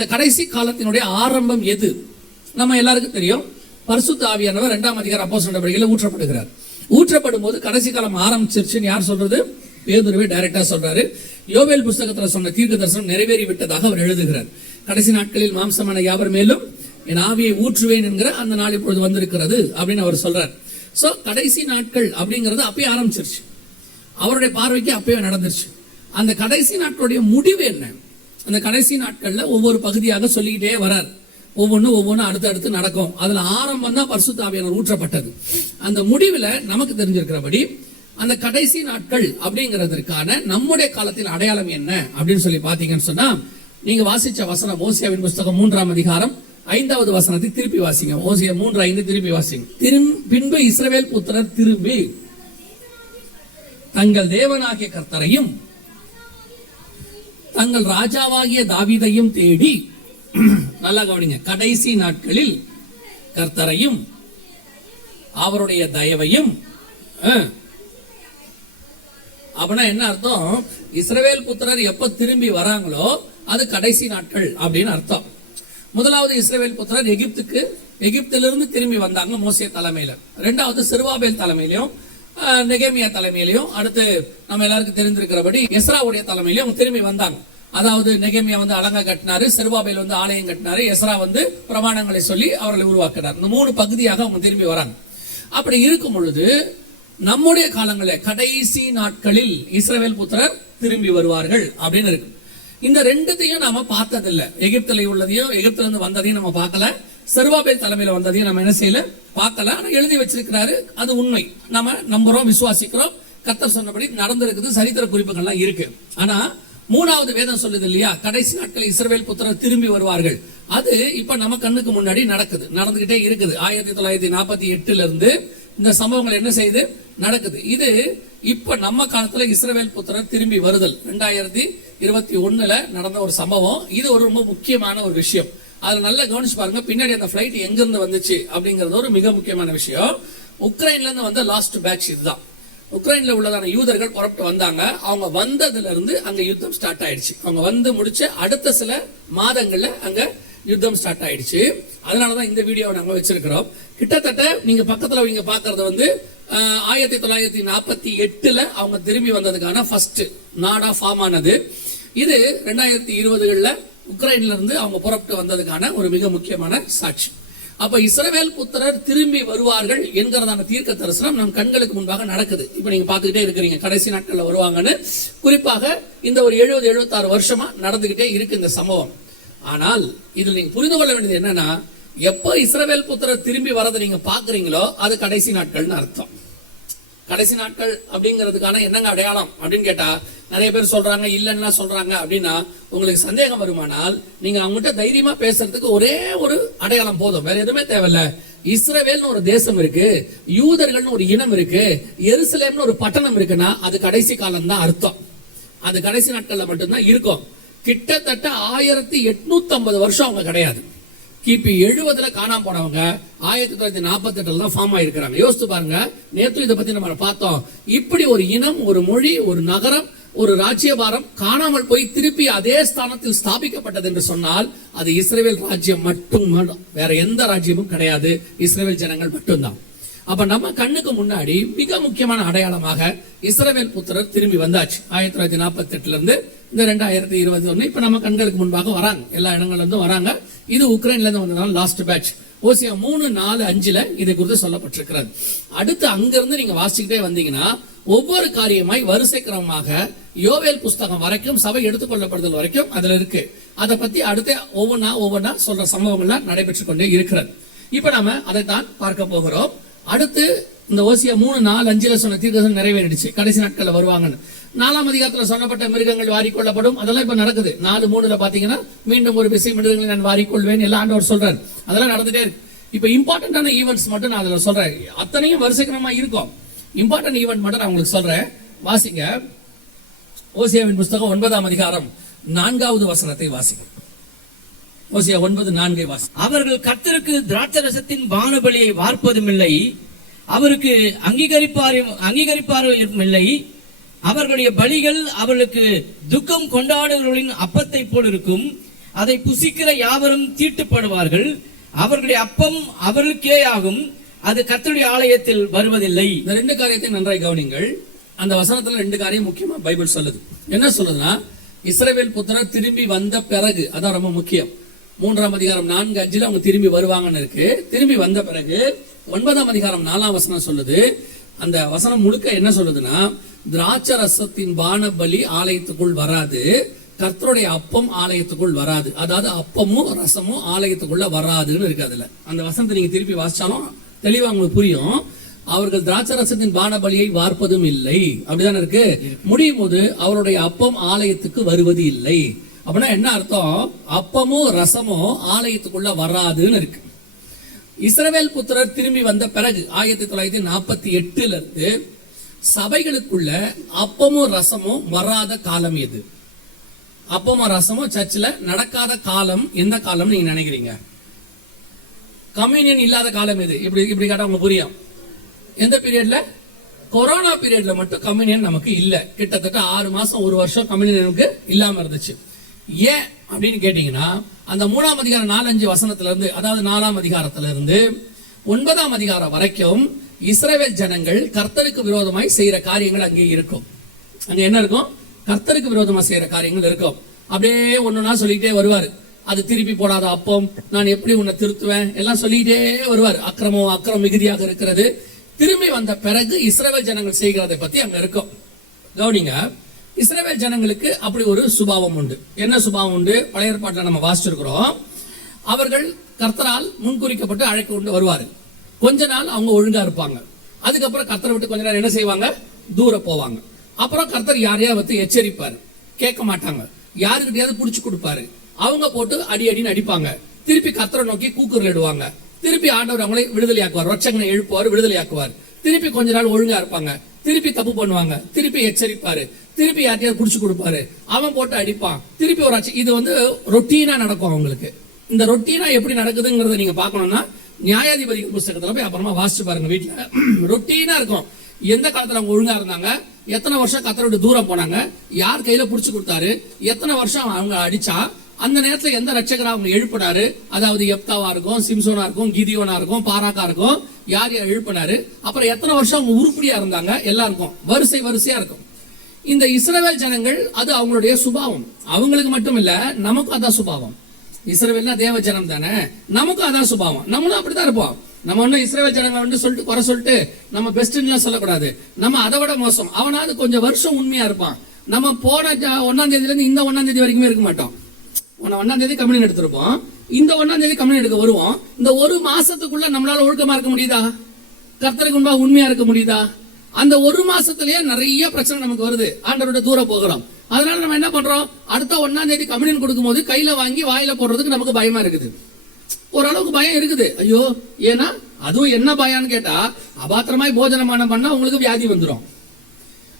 இந்த கடைசி காலத்தினுடைய ஆரம்பம் எது? நம்ம எல்லாருக்கும் தெரியும், பரிசுத்த ஆவியானவர் 2ஆம் அதிகாரம் அப்போஸ்தலர் நடவடிக்கையில் ஊற்றப்படுகிறார். ஊற்றப்படும் போது கடைசி காலம் ஆரம்பிச்சிருச்சுன்னு யார் சொல்றது? பேதுருவே டைரக்டா சொல்றாரு. யோவேல் புஸ்தகத்தில் சொன்ன தீர்க்க தரிசனம் நிறைவேறி விட்டதாக அவர் எழுதுகிறார். கடைசி நாட்களில் மாம்சமான யாவர் மேலும் என் ஆவியை ஊற்றுவேன் என்கிற அந்த நாள் இப்பொழுது வந்திருக்கிறது அப்படின்னு அவர் சொல்றார். சோ கடைசி நாட்கள் அப்படிங்கிறது அப்பயே ஆரம்பிச்சிருச்சு, அவருடைய பார்வைக்கு அப்பயே நடந்துருச்சு. அந்த கடைசி நாட்களுடைய முடிவு என்ன? அந்த கடைசி நாட்கள்ல ஒவ்வொரு பகுதியாக சொல்லிக்கிட்டே வரார். ஒவ்வொன்றும் அடுத்தடுத்து நடக்கும். அதுல ஆரம்பம் தான் பரிசுத்த ஆவியானவர் ஊற்றப்பட்டது. அந்த முடிவுல நமக்கு தெரிஞ்சிருக்கிறபடி அந்த கடைசி நாட்கள் அப்படிங்கிறதுக்கான நம்முடைய காலத்தின் அடையாளம் என்ன அப்படின்னு சொல்லி பாத்தீங்கன்னு சொன்னா, நீங்க வாசிச்ச வசனம் ஓசியாவின் புஸ்தகம் 3ஆம் அதிகாரம் 5வது வசனத்தை திருப்பி வாசிங்க. ஓசியா 3:5 திருப்பி வாசிங்க. பின்பு இஸ்ரவேல் புத்திரர் திரும்பி தங்கள் தேவனாகிய கர்த்தரையும் தங்கள் ராஜாவாகிய தாவீதையும் தேடி, நல்லா கவனிங்க, கடைசி நாட்களில் கர்த்தரையும் அவருடைய தயவையும். அப்படின்னா என்ன அர்த்தம்? இஸ்ரவேல் புத்திரர் எப்ப திரும்பி வராங்களோ அது கடைசி நாட்கள் அப்படின்னு அர்த்தம். முதலாவது இஸ்ரவேல் புத்திரர் எகிப்திலிருந்து திரும்பி வந்தாங்க மோசே தலைமையில. 2வது செருபாபேல் தலைமையிலையும் நெகேமியா தலைமையிலையும், அடுத்து நம்ம எல்லாருக்கும் தெரிந்திருக்கிறபடி எஸ்ராவுடைய தலைமையிலையும் திரும்பி வந்தாங்க. அதாவது நெகேமியா அலங்கா கட்டினாரு, செருபாபேல் ஆலயம் கட்டினாரு, எஸ்ரா பிரமாணங்களை சொல்லி அவர்களை உருவாக்கினார். இந்த 3 பகுதியாக அவங்க திரும்பி வராங்க. அப்படி இருக்கும் பொழுது நம்முடைய காலங்களில் கடைசி நாட்களில் இஸ்ரவேல் புத்திரர் திரும்பி வருவார்கள் அப்படின்னு இருக்கு. இந்த ரெண்டுத்தையும் நாம பார்த்ததில்லை. எகிப்தில உள்ளதையும் எகிப்தில இருந்து வந்ததையும் நம்ம பார்க்கல, செருபாபேல் தலைமையில வந்ததையும் நம்ம என்ன செய்யல, பார்க்கல. ஆனா எழுதி வச்சிருக்கிறாரு, அது உண்மை. நம்ம நம்புறோம், விசுவாசிக்கிறோம். கர்த்தர் சொன்னபடி நடந்திருக்குது, சரித்திர குறிப்புகள்லாம் இருக்கு. ஆனா 3வது வேதம் சொல்லுது இல்லையா, கடைசி நாட்களில் இஸ்ரவேல் புத்திரர் திரும்பி வருவார்கள். அது இப்ப நம்ம கண்ணுக்கு முன்னாடி நடந்துகிட்டே இருக்குது. 1948 இருந்து இந்த சம்பவங்கள் என்ன செய்து நடக்குது. இது இப்ப நம்ம காலத்துல இஸ்ரவேல் புத்திரர் திரும்பி வருதல் 2021 நடந்த ஒரு சம்பவம். இது ஒரு ரொம்ப முக்கியமான ஒரு விஷயம். அதுல நல்லா கவனிச்சு பாருங்க. பின்னாடி அந்த பிளைட் எங்க இருந்து வந்துச்சு அப்படிங்கறது ஒரு மிக முக்கியமான விஷயம். உக்ரைன்ல இருந்து வந்த லாஸ்ட் பேட்ச் இதுதான். உக்ரைன்ல உள்ளதான யூதர்கள் புறப்பட்டு வந்தாங்க. அவங்க வந்ததுல இருந்து அங்க யுத்தம் ஸ்டார்ட் ஆயிடுச்சு. அவங்க வந்து முடிச்ச அடுத்த சில மாதங்கள்ல அங்க யுத்தம் ஸ்டார்ட் ஆயிடுச்சு. அதனாலதான் இந்த வீடியோவை நாங்க வச்சிருக்கிறோம். கிட்டத்தட்ட நீங்க பக்கத்துல நீங்க பாக்குறது 1948 அவங்க திரும்பி வந்ததுக்கான ஃபர்ஸ்ட் நாடா ஃபார்ம் ஆனது. இது 2020 உக்ரைன்ல இருந்து அவங்க புறப்பட்டு வந்ததுக்கான ஒரு மிக முக்கியமான சாட்சி. அப்ப இஸ்ரவேல் புத்திரர் திரும்பி வருவார்கள் என்கிறதான தீர்க்க தரிசனம் நம் கண்களுக்கு முன்பாக நடக்குது. இப்ப நீங்க பாத்துக்கிட்டே இருக்கிறீங்க, கடைசி நாட்கள்ல வருவாங்கன்னு. குறிப்பாக இந்த ஒரு 70-76 வருஷமா நடந்துகிட்டே இருக்கு இந்த சம்பவம். ஆனால் இதுல நீங்க புரிந்து கொள்ள வேண்டியது என்னன்னா, எப்ப இஸ்ரவேல் புத்திரர் திரும்பி வரதை நீங்க பாக்குறீங்களோ அது கடைசி நாட்கள்னு அர்த்தம். கடைசி நாட்கள் அப்படிங்கிறதுக்கான என்னங்க அடையாளம் அப்படின்னு கேட்டா, நிறைய பேர் சொல்றாங்க, இல்லன்னா சொல்றாங்க. அப்படின்னா உங்களுக்கு சந்தேகம் வருமானால் நீங்க அவங்ககிட்ட தைரியமா பேசுறதுக்கு ஒரே ஒரு அடையாளம் போதும், வேற எதுவுமே தேவையில்ல. இஸ்ரவேல்னு ஒரு தேசம் இருக்கு, யூதர்கள்னு ஒரு இனம் இருக்கு, எருசலேம்னு ஒரு பட்டணம் இருக்குன்னா அது கடைசி காலம் தான் அர்த்தம். அது கடைசி நாட்கள்ல மட்டும்தான் இருக்கும். கிட்டத்தட்ட 1850 வருஷம் அவங்க கிடையாது. கிபி 70 காணாம போனவங்க 1948 தான் ஃபார்ம் ஆயிருக்கிறாங்க. யோசித்து பாருங்க. நேற்று இதை பத்தி நம்ம பார்த்தோம். இப்படி ஒரு இனம், ஒரு மொழி, ஒரு நகரம், ஒரு ராஜ்யபாரம் காணாமல் போய் திருப்பி அதே ஸ்தானத்தில் ஸ்தாபிக்கப்பட்டது என்று சொன்னால் அது இஸ்ரவேல் ராஜ்யம் மட்டும், வேற எந்த ராஜ்யமும் கிடையாது. இஸ்ரவேல் ஜனங்கள் மட்டும்தான். அப்ப நம்ம கண்ணுக்கு முன்னாடி மிக முக்கியமான அடையாளமாக இஸ்ரவேல் புத்திரர் திரும்பி வந்தாச்சு. 1948 இருந்து இந்த 2021 இப்ப நம்ம கண்களுக்கு முன்பாக வராங்க. எல்லா இடங்கள்ல இருந்தும் வராங்க. இது உக்ரைன்ல இருந்து வந்ததால லாஸ்ட் பேட்ச். ஓசியா 3:4-5 இதை குறித்து சொல்லப்பட்டிருக்கிறது. அடுத்து அங்கிருந்து நீங்க வாசிக்கிட்டே வந்தீங்கன்னா ஒவ்வொரு காரியமாய் வரிசை கிரமமாக யோவேல் புஸ்தகம் வரைக்கும், சபை எடுத்துக்கொள்ளப்படுதல் வரைக்கும் அதுல இருக்கு. அதை பத்தி அடுத்து ஒவ்வொன்னா சொல்ற சம்பவங்கள்லாம் நடைபெற்றுக் கொண்டே இருக்கிறது. இப்ப நாம அதைத்தான் பார்க்க போகிறோம். அடுத்து இந்த ஓசியா 3:4-5 சொன்ன தீர்க்கதரிசனம் நிறைவேறிடுச்சு, கடைசி நாட்கள்ல வருவாங்கன்னு. 4ஆம் அதிகாரத்துல சொல்லப்பட்ட மிருகங்கள் வாரிக்கொள்ளப்படும், அதெல்லாம் இப்ப நடக்குது. 4:3 பாத்தீங்கன்னா மீண்டும் ஒரு விசை மிருகங்களை நான் வாரிக்கொள்வேன் எல்லாம் ஆண்டவர் சொல்றாரு. அதெல்லாம் நடந்துட்டே இருக்கு. இப்ப இம்பார்ட்டன்டான ஈவெண்ட்ஸ் மட்டும் நான் அதுல சொல்றேன். அத்தனையும் வரிசைக்கிரமா இருக்கும். இம்பார்ட்டன்ட் ஈவெண்ட் மட்டும் நான் உங்களுக்கு சொல்றேன். வாசிங்க. ஓசியாவின் புஸ்தகம் 9ஆம் அதிகாரம் 4வது வசனத்தை வாசிங்க. ஓசியா 9:4 வாசி. அவர்கள் கர்த்தருக்கு திராட்சரசத்தின் பானபலியை வார்ப்பதும் இல்லை, அவருக்கு அங்கீகரிப்பாரும் இல்லை. அவர்களுடைய பலிகள் அவர்களுக்கு துக்கம் கொண்டாடுகிறவர்களின் அப்பத்தை போல் இருக்கும். அதை புசிக்கிற யாவரும் தீட்டுப்படுவார்கள். அவர்களுடைய அப்பம் அவர்களுக்கே ஆகும், அது கர்த்தருடைய ஆலயத்தில் வருவதில்லை. இந்த ரெண்டு காரியத்தை நன்றாய் கவனிங்கள். அந்த வசனத்துல ரெண்டு காரியம் முக்கியமா பைபிள் சொல்லுது. என்ன சொல்லுதுன்னா, இஸ்ரவேல் புத்திரர் திரும்பி வந்த பிறகு, அதான் ரொம்ப முக்கியம். 3ஆம் அதிகாரம் 4:5 அவங்க திரும்பி வருவாங்கன்னு இருக்கு. திரும்பி வந்த பிறகு 9ஆம் அதிகாரம் 4ஆம் வசனம் சொல்லுது. அந்த வசனம் முழுக்க என்ன சொல்லுதுன்னா, திராட்சை ரசத்தின் பான பலி ஆலயத்துக்குள் வராது, கர்த்தருடைய அப்பம் ஆலயத்துக்குள் வராது. அதாவது அப்பமும் ரசமும் ஆலயத்துக்குள்ள வராதுன்னு இருக்கு. அதுல அந்த வசனத்தை நீங்க திருப்பி வாசிச்சாலும் தெளிவா உங்களுக்கு புரியும். அவர்கள் திராட்சை ரசத்தின் பான பலியை வார்ப்பதும் இல்லை, அப்படிதானே இருக்கு. முடியும் போது அவருடைய அப்பம் ஆலயத்துக்கு வருவது இல்லை. அப்படின்னா என்ன அர்த்தம்? அப்பமும் ரசமும் ஆலயத்துக்குள்ள வராதுன்னு இருக்கு. இஸ்ரவேல் புத்திரர் திரும்பி வந்த பிறகு 1948 இருந்து சபைகளுக்குள்ள அப்பமும் ரசமும் வராத காலம் எது? அப்பமும் ரசமும் சர்ச்சில் நடக்காத காலம் எந்த காலம் நீங்க நினைக்கிறீங்க? கம்யூனியன் இல்லாத காலம் எது? இப்படி கேட்டா உங்களுக்கு புரியும். எந்த பீரியட்ல? கொரோனா பீரியட்ல மட்டும் கம்யூனியன் நமக்கு இல்ல. கிட்டத்தட்ட 6 மாசம் 1 வருஷம் கம்யூனியன் நமக்கு இல்லாம இருந்துச்சு. ஏன் அப்படின்னு கேட்டீங்கன்னா, அந்த 3ஆம் அதிகாரம் 4-5 வசனத்துல இருந்து, அதாவது 4ஆம் அதிகாரத்துல இருந்து 9ஆம் அதிகாரம் வரைக்கும் இஸ்ரவேல் ஜனங்கள் கர்த்தருக்கு விரோதமாய் செய்யற காரியங்கள் அங்கே இருக்கும். அங்க என்ன இருக்கும்? கர்த்தருக்கு விரோதமா செய்யற காரியங்கள் இருக்கும். அப்படியே ஒண்ணுனா சொல்லிட்டே வருவாரு. அது திருப்பி போடாத அப்பம், நான் எப்படி உன்னை திருத்துவேன் எல்லாம் சொல்லிட்டே வருவார். அக்கிரமம் மிகுதியாக இருக்கிறது. திரும்பி வந்த பிறகு இஸ்ரவேல் ஜனங்கள் செய்கிறதை பத்தி அங்க இருக்கும். கவனிங்க, இஸ்ரவேல் ஜனங்களுக்கு அப்படி ஒரு சுபாவம் உண்டு. என்ன சுபாவம் உண்டு? பழைய ஏற்பாட்டில் நம்ம வாசிச்சிருக்கிறோம். அவர்கள் கர்த்தரால் முன்குறிக்கப்பட்டு அழைக்க கொண்டு வருவாரு. கொஞ்ச நாள் அவங்க ஒழுங்கா இருப்பாங்க. அதுக்கப்புறம் கர்த்தரை விட்டு கொஞ்ச நேரம் என்ன செய்வாங்க? தூர போவாங்க. அப்புறம் கர்த்தர் யாரையா வந்து எச்சரிப்பாரு, கேட்க மாட்டாங்க. யாருக்கிட்டையாவது புடிச்சு கொடுப்பாரு. அவங்க போட்டு அடின்னு அடிப்பாங்க. திருப்பி கர்த்தரை நோக்கி கூக்குரல் இடுவாங்க. திருப்பி ஆண்டவர் அவங்களை விடுதலையாக்குவார். ரட்சகனை எழுப்புவார், விடுதலையாக்குவார். திருப்பி கொஞ்ச நாள் ஒழுங்கா இருப்பாங்க. திருப்பி தப்பு பண்ணுவாங்க. திருப்பி எச்சரிப்பாரு. திருப்பி யார்ட்டையாவது புடிச்சு கொடுப்பாரு. அவன் போட்டு அடிப்பான். திருப்பி ஒரு ஆச்சு. இது வந்து ரொட்டீனா நடக்கும் அவங்களுக்கு. இந்த ரொட்டீனா எப்படி நடக்குதுங்கிறத நீங்க பாக்கணும்னா நியாயாதிபதிகள் புஸ்தகத்துல போய் அப்புறமா வாசிச்சு பாருங்க. வீட்டுல ரொட்டீனா இருக்கும். எந்த காலத்துல அவங்க ஒழுங்கா இருந்தாங்க, எத்தனை வருஷம் கர்த்தரை விட்டு தூரம் போனாங்க, யார் கையில புடிச்சு கொடுத்தாரு, எத்தனை வருஷம் அவங்க அடிச்சா, அந்த நேரத்துல எந்த ரட்சகரா அவங்க எழுப்பினாரு, அதாவது எப்தாவா இருக்கும், சிம்சோனா இருக்கும், கிதியோனா இருக்கும், பாராக்கா இருக்கும், யார் யார் எழுப்பினாரு, அப்புறம் எத்தனை வருஷம் அவங்க உருப்படியா இருந்தாங்க, எல்லாம் இருக்கும். வரிசையா இருக்கும். இந்த இஸ்ரவேல் ஜனங்கள் அது அவங்களுடைய சுபாவம். அவங்களுக்கு மட்டும் இல்ல, நமக்கும் அதான் சுபாவம். இஸ்ரவேல்னா தேவ ஜனம் தானே, நமக்கும் அதான் சுபாவம். நம்மளும் அப்படித்தான் இருப்போம். நம்ம ஒன்னும் இஸ்ரவேல் ஜனங்களை வந்து சொல்லிட்டு குறை சொல்லிட்டு நம்ம பெஸ்ட்லாம் சொல்லக்கூடாது. நம்ம அதை விட மோசம். அவனாவது கொஞ்சம் வருஷம் உண்மையா இருப்பான். நம்ம போன 1ஆம் தேதியில இருந்து இந்த 1ஆம் தேதி வரைக்குமே இருக்க மாட்டோம். 1ஆம் தேதி கம்யூனியன் எடுத்திருப்போம். இந்த 1ஆம் தேதி கம்யூனியன் எடுக்க வருவோம். இந்த ஒரு மாசத்துக்குள்ள நம்மளால ஒழுக்கமா இருக்க முடியுதா? கர்த்தருக்கு முன்பாக உண்மையா இருக்க முடியுதா? அந்த ஒரு மாசத்திலேயே நிறைய பிரச்சனை நமக்கு வருது. ஆண்டவரோட தூரம் போகிறோம். அதனால நம்ம என்ன பண்றோம்? அடுத்த 1ஆம் தேதி கம்யூனியன் கொடுக்கும் போது கையில வாங்கி வாயில போடுறதுக்கு நமக்கு பயமா இருக்குது. ஓரளவுக்கு பயம் இருக்குது. ஐயோ, ஏன்னா அதுவும் என்ன பயம்னு கேட்டா, அபாத்திரமாய் போஜனமானம் பண்ணா உங்களுக்கு வியாதி வந்துடும்.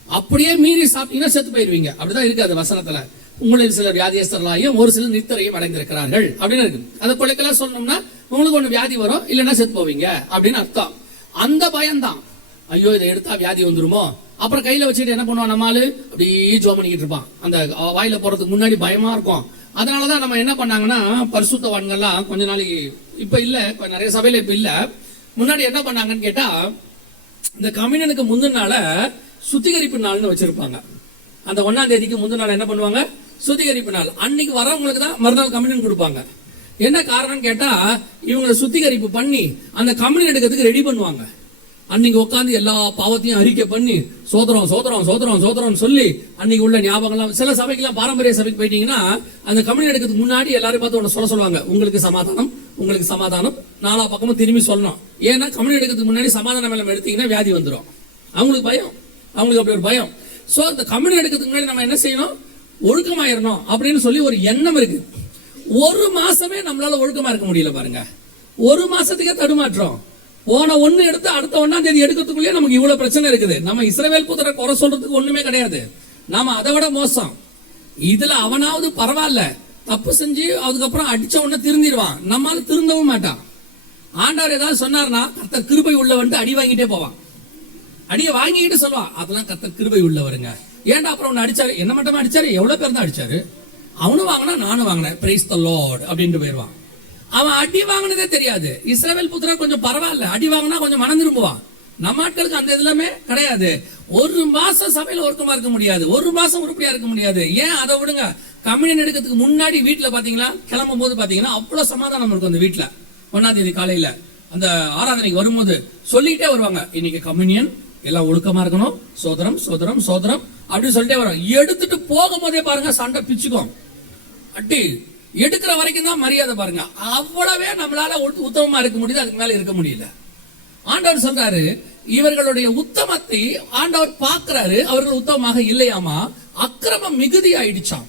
அப்படியே மீறி சாப்பிட்டீங்கன்னா செத்து போயிருவீங்க. அப்படிதான் இருக்கு அது வசனத்துல. உங்களில் சிலர் வியாதியஸ்தர்களாயும் ஒரு சிலர் நித்திரையும் அடைந்திருக்கிறார்கள் அப்படின்னு இருக்கு. அதை கொலைக்கெல்லாம் சொல்லணும்னா உங்களுக்கு ஒண்ணு வியாதி வரும், இல்லைன்னா செத்து போவீங்க அப்படின்னு அர்த்தம். அந்த பயம்தான். ஐயோ, இதை எடுத்தா வியாதி வந்துருமோ. அப்புறம் கையில வச்சுட்டு என்ன பண்ணுவான் நம்மாலு? அப்படியே ஜோம் பண்ணிக்கிட்டு இருப்பான். அந்த வாயில போறதுக்கு முன்னாடி பயமா இருக்கும். அதனாலதான் நம்ம என்ன பண்ணாங்கன்னா, பரிசுத்தவான்கள்லாம் கொஞ்ச நாளைக்கு, இப்ப இல்ல, நிறைய சபையில இப்ப இல்ல, முன்னாடி என்ன பண்ணாங்கன்னு கேட்டா, இந்த கம்யூனியனுக்கு முந்தின நாள சுத்திகரிப்பு நாள்னு வச்சிருப்பாங்க. அந்த 1ஆம் தேதிக்கு முந்தின நாள் என்ன பண்ணுவாங்க? சுத்திகரிப்பு நாள். அன்னைக்கு வரவங்களுக்கு தான் மறுநாள் கம்யூனியன் கொடுப்பாங்க. என்ன காரணம் கேட்டா, இவங்களை சுத்திகரிப்பு பண்ணி அந்த கம்யூனியன் எடுக்கிறதுக்கு ரெடி பண்ணுவாங்க. அன்னைக்கு உட்காந்து எல்லா பாவத்தையும் அறிக்கை பண்ணி சோதரம் சோதரம் சோதரம் சோதரம் சொல்லி அன்னைக்கு உள்ள ஞாபகம்லாம், சில சபைக்கெல்லாம் பாரம்பரிய சபைக்கு போயிட்டீங்கன்னா அந்த கம்யூனியன் எடுக்கிறதுக்கு முன்னாடி எல்லாரும் பார்த்து ஒன்று சொல்லுவாங்க, உங்களுக்கு சமாதானம், உங்களுக்கு சமாதானம், 4 பக்கமும் திரும்பி சொல்லணும். ஏன்னா கம்யூனியன் எடுக்கிறதுக்கு முன்னாடி சமாதானம் எல்லாம் எடுத்தீங்கன்னா வியாதி வந்துடும். அவங்களுக்கு பயம், அவங்களுக்கு அப்படி ஒரு பயம். சோ அந்த கம்யூனியன் எடுக்கிறதுக்கு முன்னாடி நம்ம என்ன செய்யணும்? ஒழுக்கமாயிரணும் அப்படின்னு சொல்லி ஒரு எண்ணம் இருக்கு. ஒரு மாசமே நம்மளால ஒழுக்கமா இருக்க முடியல பாருங்க. ஒரு மாசத்துக்கே தடுமாற்றம். போன 1 எடுத்து அடுத்த 1ஆம் தேதி எடுக்கிறதுக்குள்ளே நமக்கு இவ்வளவு பிரச்சனை இருக்குது. நம்ம இஸ்ரவேல் புத்திரரை குறை சொல்றதுக்கு ஒண்ணுமே கிடையாது. நாம அதை விட மோசம். இதுல அவனாவது பரவாயில்ல, தப்பு செஞ்சு அதுக்கப்புறம் அடிச்ச உடனே திருந்திடுவான். நம்மால திருந்தவும் மாட்டான். ஆண்டவர் ஏதாவது சொன்னார்னா கர்த்தர் கிருபை உள்ளவன்ட்டு அடி வாங்கிட்டே போவான். அடியை வாங்கிட்டு சொல்லுவான், அதெல்லாம் கர்த்தர் கிருபை உள்ளவருங்க. ஏன்டா அப்புறம் ஒன்னு அடிச்சாரு, என்ன மட்டும் அடிச்சாரு, எவ்வளவு பேர் தான் அடிச்சாரு, அவனும் வாங்கினா நானும் வாங்கினேன், பிரைஸ் தி லார்ட் அப்படின்ட்டு போயிடுவான். அவன் அடி வாங்கினதே தெரியாது. இஸ்ரவேல் புத்திரர் கொஞ்சம் பரவாயில்ல, அடி வாங்கினா கொஞ்சம் மனம் திரும்புவான். நம்ம ஆட்களுக்கு அந்த இதுலமே கிடையாது. ஒரு மாசம் சபையில ஒருக்கமா இருக்க முடியாது, ஒரு மாசம் உருப்படியா இருக்க முடியாது. ஏன் அதை விடுங்க, கம்யூனியன் எடுக்கிறதுக்கு முன்னாடி வீட்டுல பாத்தீங்களா, கிளம்பும் போது பாத்தீங்கன்னா அவ்வளவு சமாதானம் இருக்கும். அந்த வீட்டுல 1ஆம் தேதி காலையில அந்த ஆராதனைக்கு வரும்போது சொல்லிட்டே வருவாங்க, இன்னைக்கு கம்யூனியன் எல்லாம் ஒழுக்கமா இருக்கணும், சோதரம் சோதரம் சோதரம் அப்படின்னு சொல்லிட்டே வரும். எடுத்துட்டு போகும்போதே பாருங்க சண்டை பிச்சுக்கும், அட்டி எடுக்கிற வரைக்கும் தான் மரியாதை பாருங்க. அவ்வளவே நம்மளால உத்தமமா இருக்க முடியுது, அதுக்கு மேல இருக்க முடியல. ஆண்டவர் சொல்றாரு, இவர்களுடைய உத்தமத்தை ஆண்டவர் பார்க்கிறாரு, அவர்கள் உத்தமமாக இல்லையாமா, அக்கிரமம் மிகுதி ஆயிடுச்சாம்.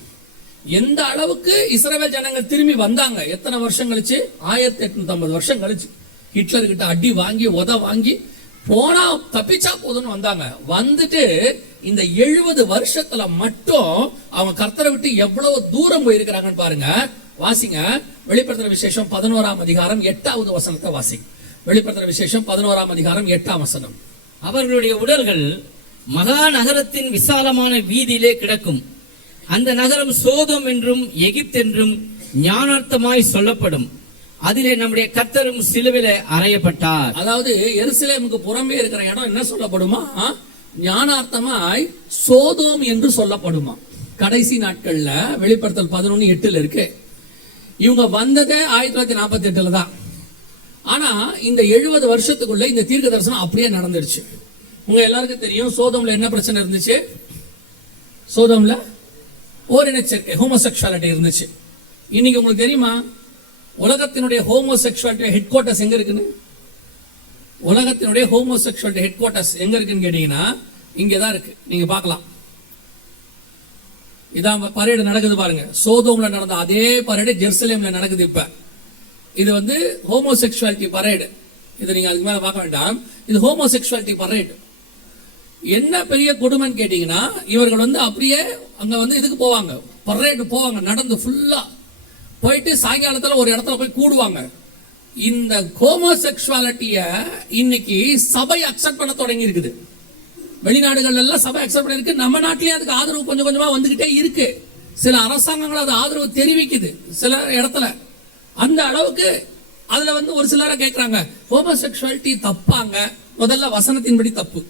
எந்த அளவுக்கு இஸ்ரவேல் ஜனங்கள் திரும்பி வந்தாங்க, எத்தனை வருஷம் கழிச்சு, 1850 வருஷம் கழிச்சு, ஹிட்லர் கிட்ட அடி வாங்கி உத வாங்கி போனா தப்பிச்சா போதும்னு வந்தாங்க. வந்துட்டு இந்த 70 வருஷத்துல மட்டும் அவங்க கர்த்தரை விட்டு எவ்வளவு தூரம் போயிருக்கிறாங்கன்னு பாருங்க. வாசிங்க, வெளிப்படுத்துற விசேஷம் 11ஆம் அதிகாரம் 8வது வசனத்தை வாசிங்க. வெளிப்படுத்துற விசேஷம் 11ஆம் அதிகாரம் 8ஆம் வசனம். அவர்களுடைய உடல்கள் மகா நகரத்தின் விசாலமான வீதியிலே கிடக்கும். அந்த நகரம் சோதோம் என்றும் எகிப்து என்றும் ஞானார்த்தமாய் சொல்லப்படும். அதிலே நம்முடைய கர்த்தரும் சிலுவிலே அறையப்பட்டார். அதாவது எருசலேமுக்கு புறம்பே இருக்கிற இடம் என்ன சொல்லப்படுமா, ஞானார்த்தமாய் சோதோம் என்று சொல்லப்படுமா. கடைசி நாட்கள்ல வெளிப்படுத்தல் 11:8 இருக்கு. இவங்க வந்ததே 1948 தான். ஆனா இந்த 70 வருஷத்துக்குள்ள இந்த தீர்க்க தரிசனம் அப்படியே நடந்துருச்சு. உங்க எல்லாருக்கும் தெரியும் சோதோம்ல என்ன பிரச்சனை இருந்துச்சு. சோதோம்ல ஓரினச்சேர்க்கை, ஹோமோசெக்சுவாலிட்டி இருந்துச்சு. இன்னைக்கு உங்களுக்கு தெரியுமா உலகத்தினுடைய ஹோமோசெக்சுவாலிட்டி ஹெட் குவார்ட்டர்ஸ் எங்க இருக்குன்னு? உலகத்தினுடைய ஹோமோசெக்சுவாலிட்டி ஹெட் குவார்ட்டர்ஸ் எங்க இருக்குன்னு கேட்டீங்கன்னா இங்கதான் இருக்கு. நீங்க பார்க்கலாம், இதான் பரேடு நடக்குது பாருங்க. சோதோம்ல நடந்த அதே பரேடு ஜெருசலேம்ல நடக்குது. இப்ப இது வந்து ஹோமோசெக்சுவாலிட்டி பரேடு. இது நீங்க அதுக்கு மேல பார்க்க வேண்டாம், இது ஹோமோசெக்சுவாலிட்டி பரேடு. என்ன பெரிய கொடுமைன்னு கேட்டீங்கன்னா, இவர்கள் வந்து அப்படியே அங்க வந்து இதுக்கு போவாங்க, பரேடு போவாங்க, நடந்து ஃபுல்லா போயிட்டு சாயங்காலத்துல ஒரு இடத்துல போய் கூடுவாங்க. இந்த ஹோமோசெக்சுவாலிட்டிய இன்னைக்கு சபை அக்செப்ட் பண்ண தொடங்கி இருக்குது. வெளிநாடுகள் எல்லாம் சபை அக்செப்ட் பண்ணி இருக்கு. நம்ம நாட்டிலேயே அதுக்கு ஆதரவு கொஞ்சம் கொஞ்சமா வந்துகிட்டே இருக்கு. சில அரசாங்கங்கள் அது ஆதரவு தெரிவிக்குது சில இடத்துல. அந்த அளவுக்கு அதுல வந்து ஒரு சிலரை கேட்கறாங்க, ஹோமோசெக்சுவாலிட்டி தப்பாங்க. முதல்ல வசனத்தின்படி தப்பு.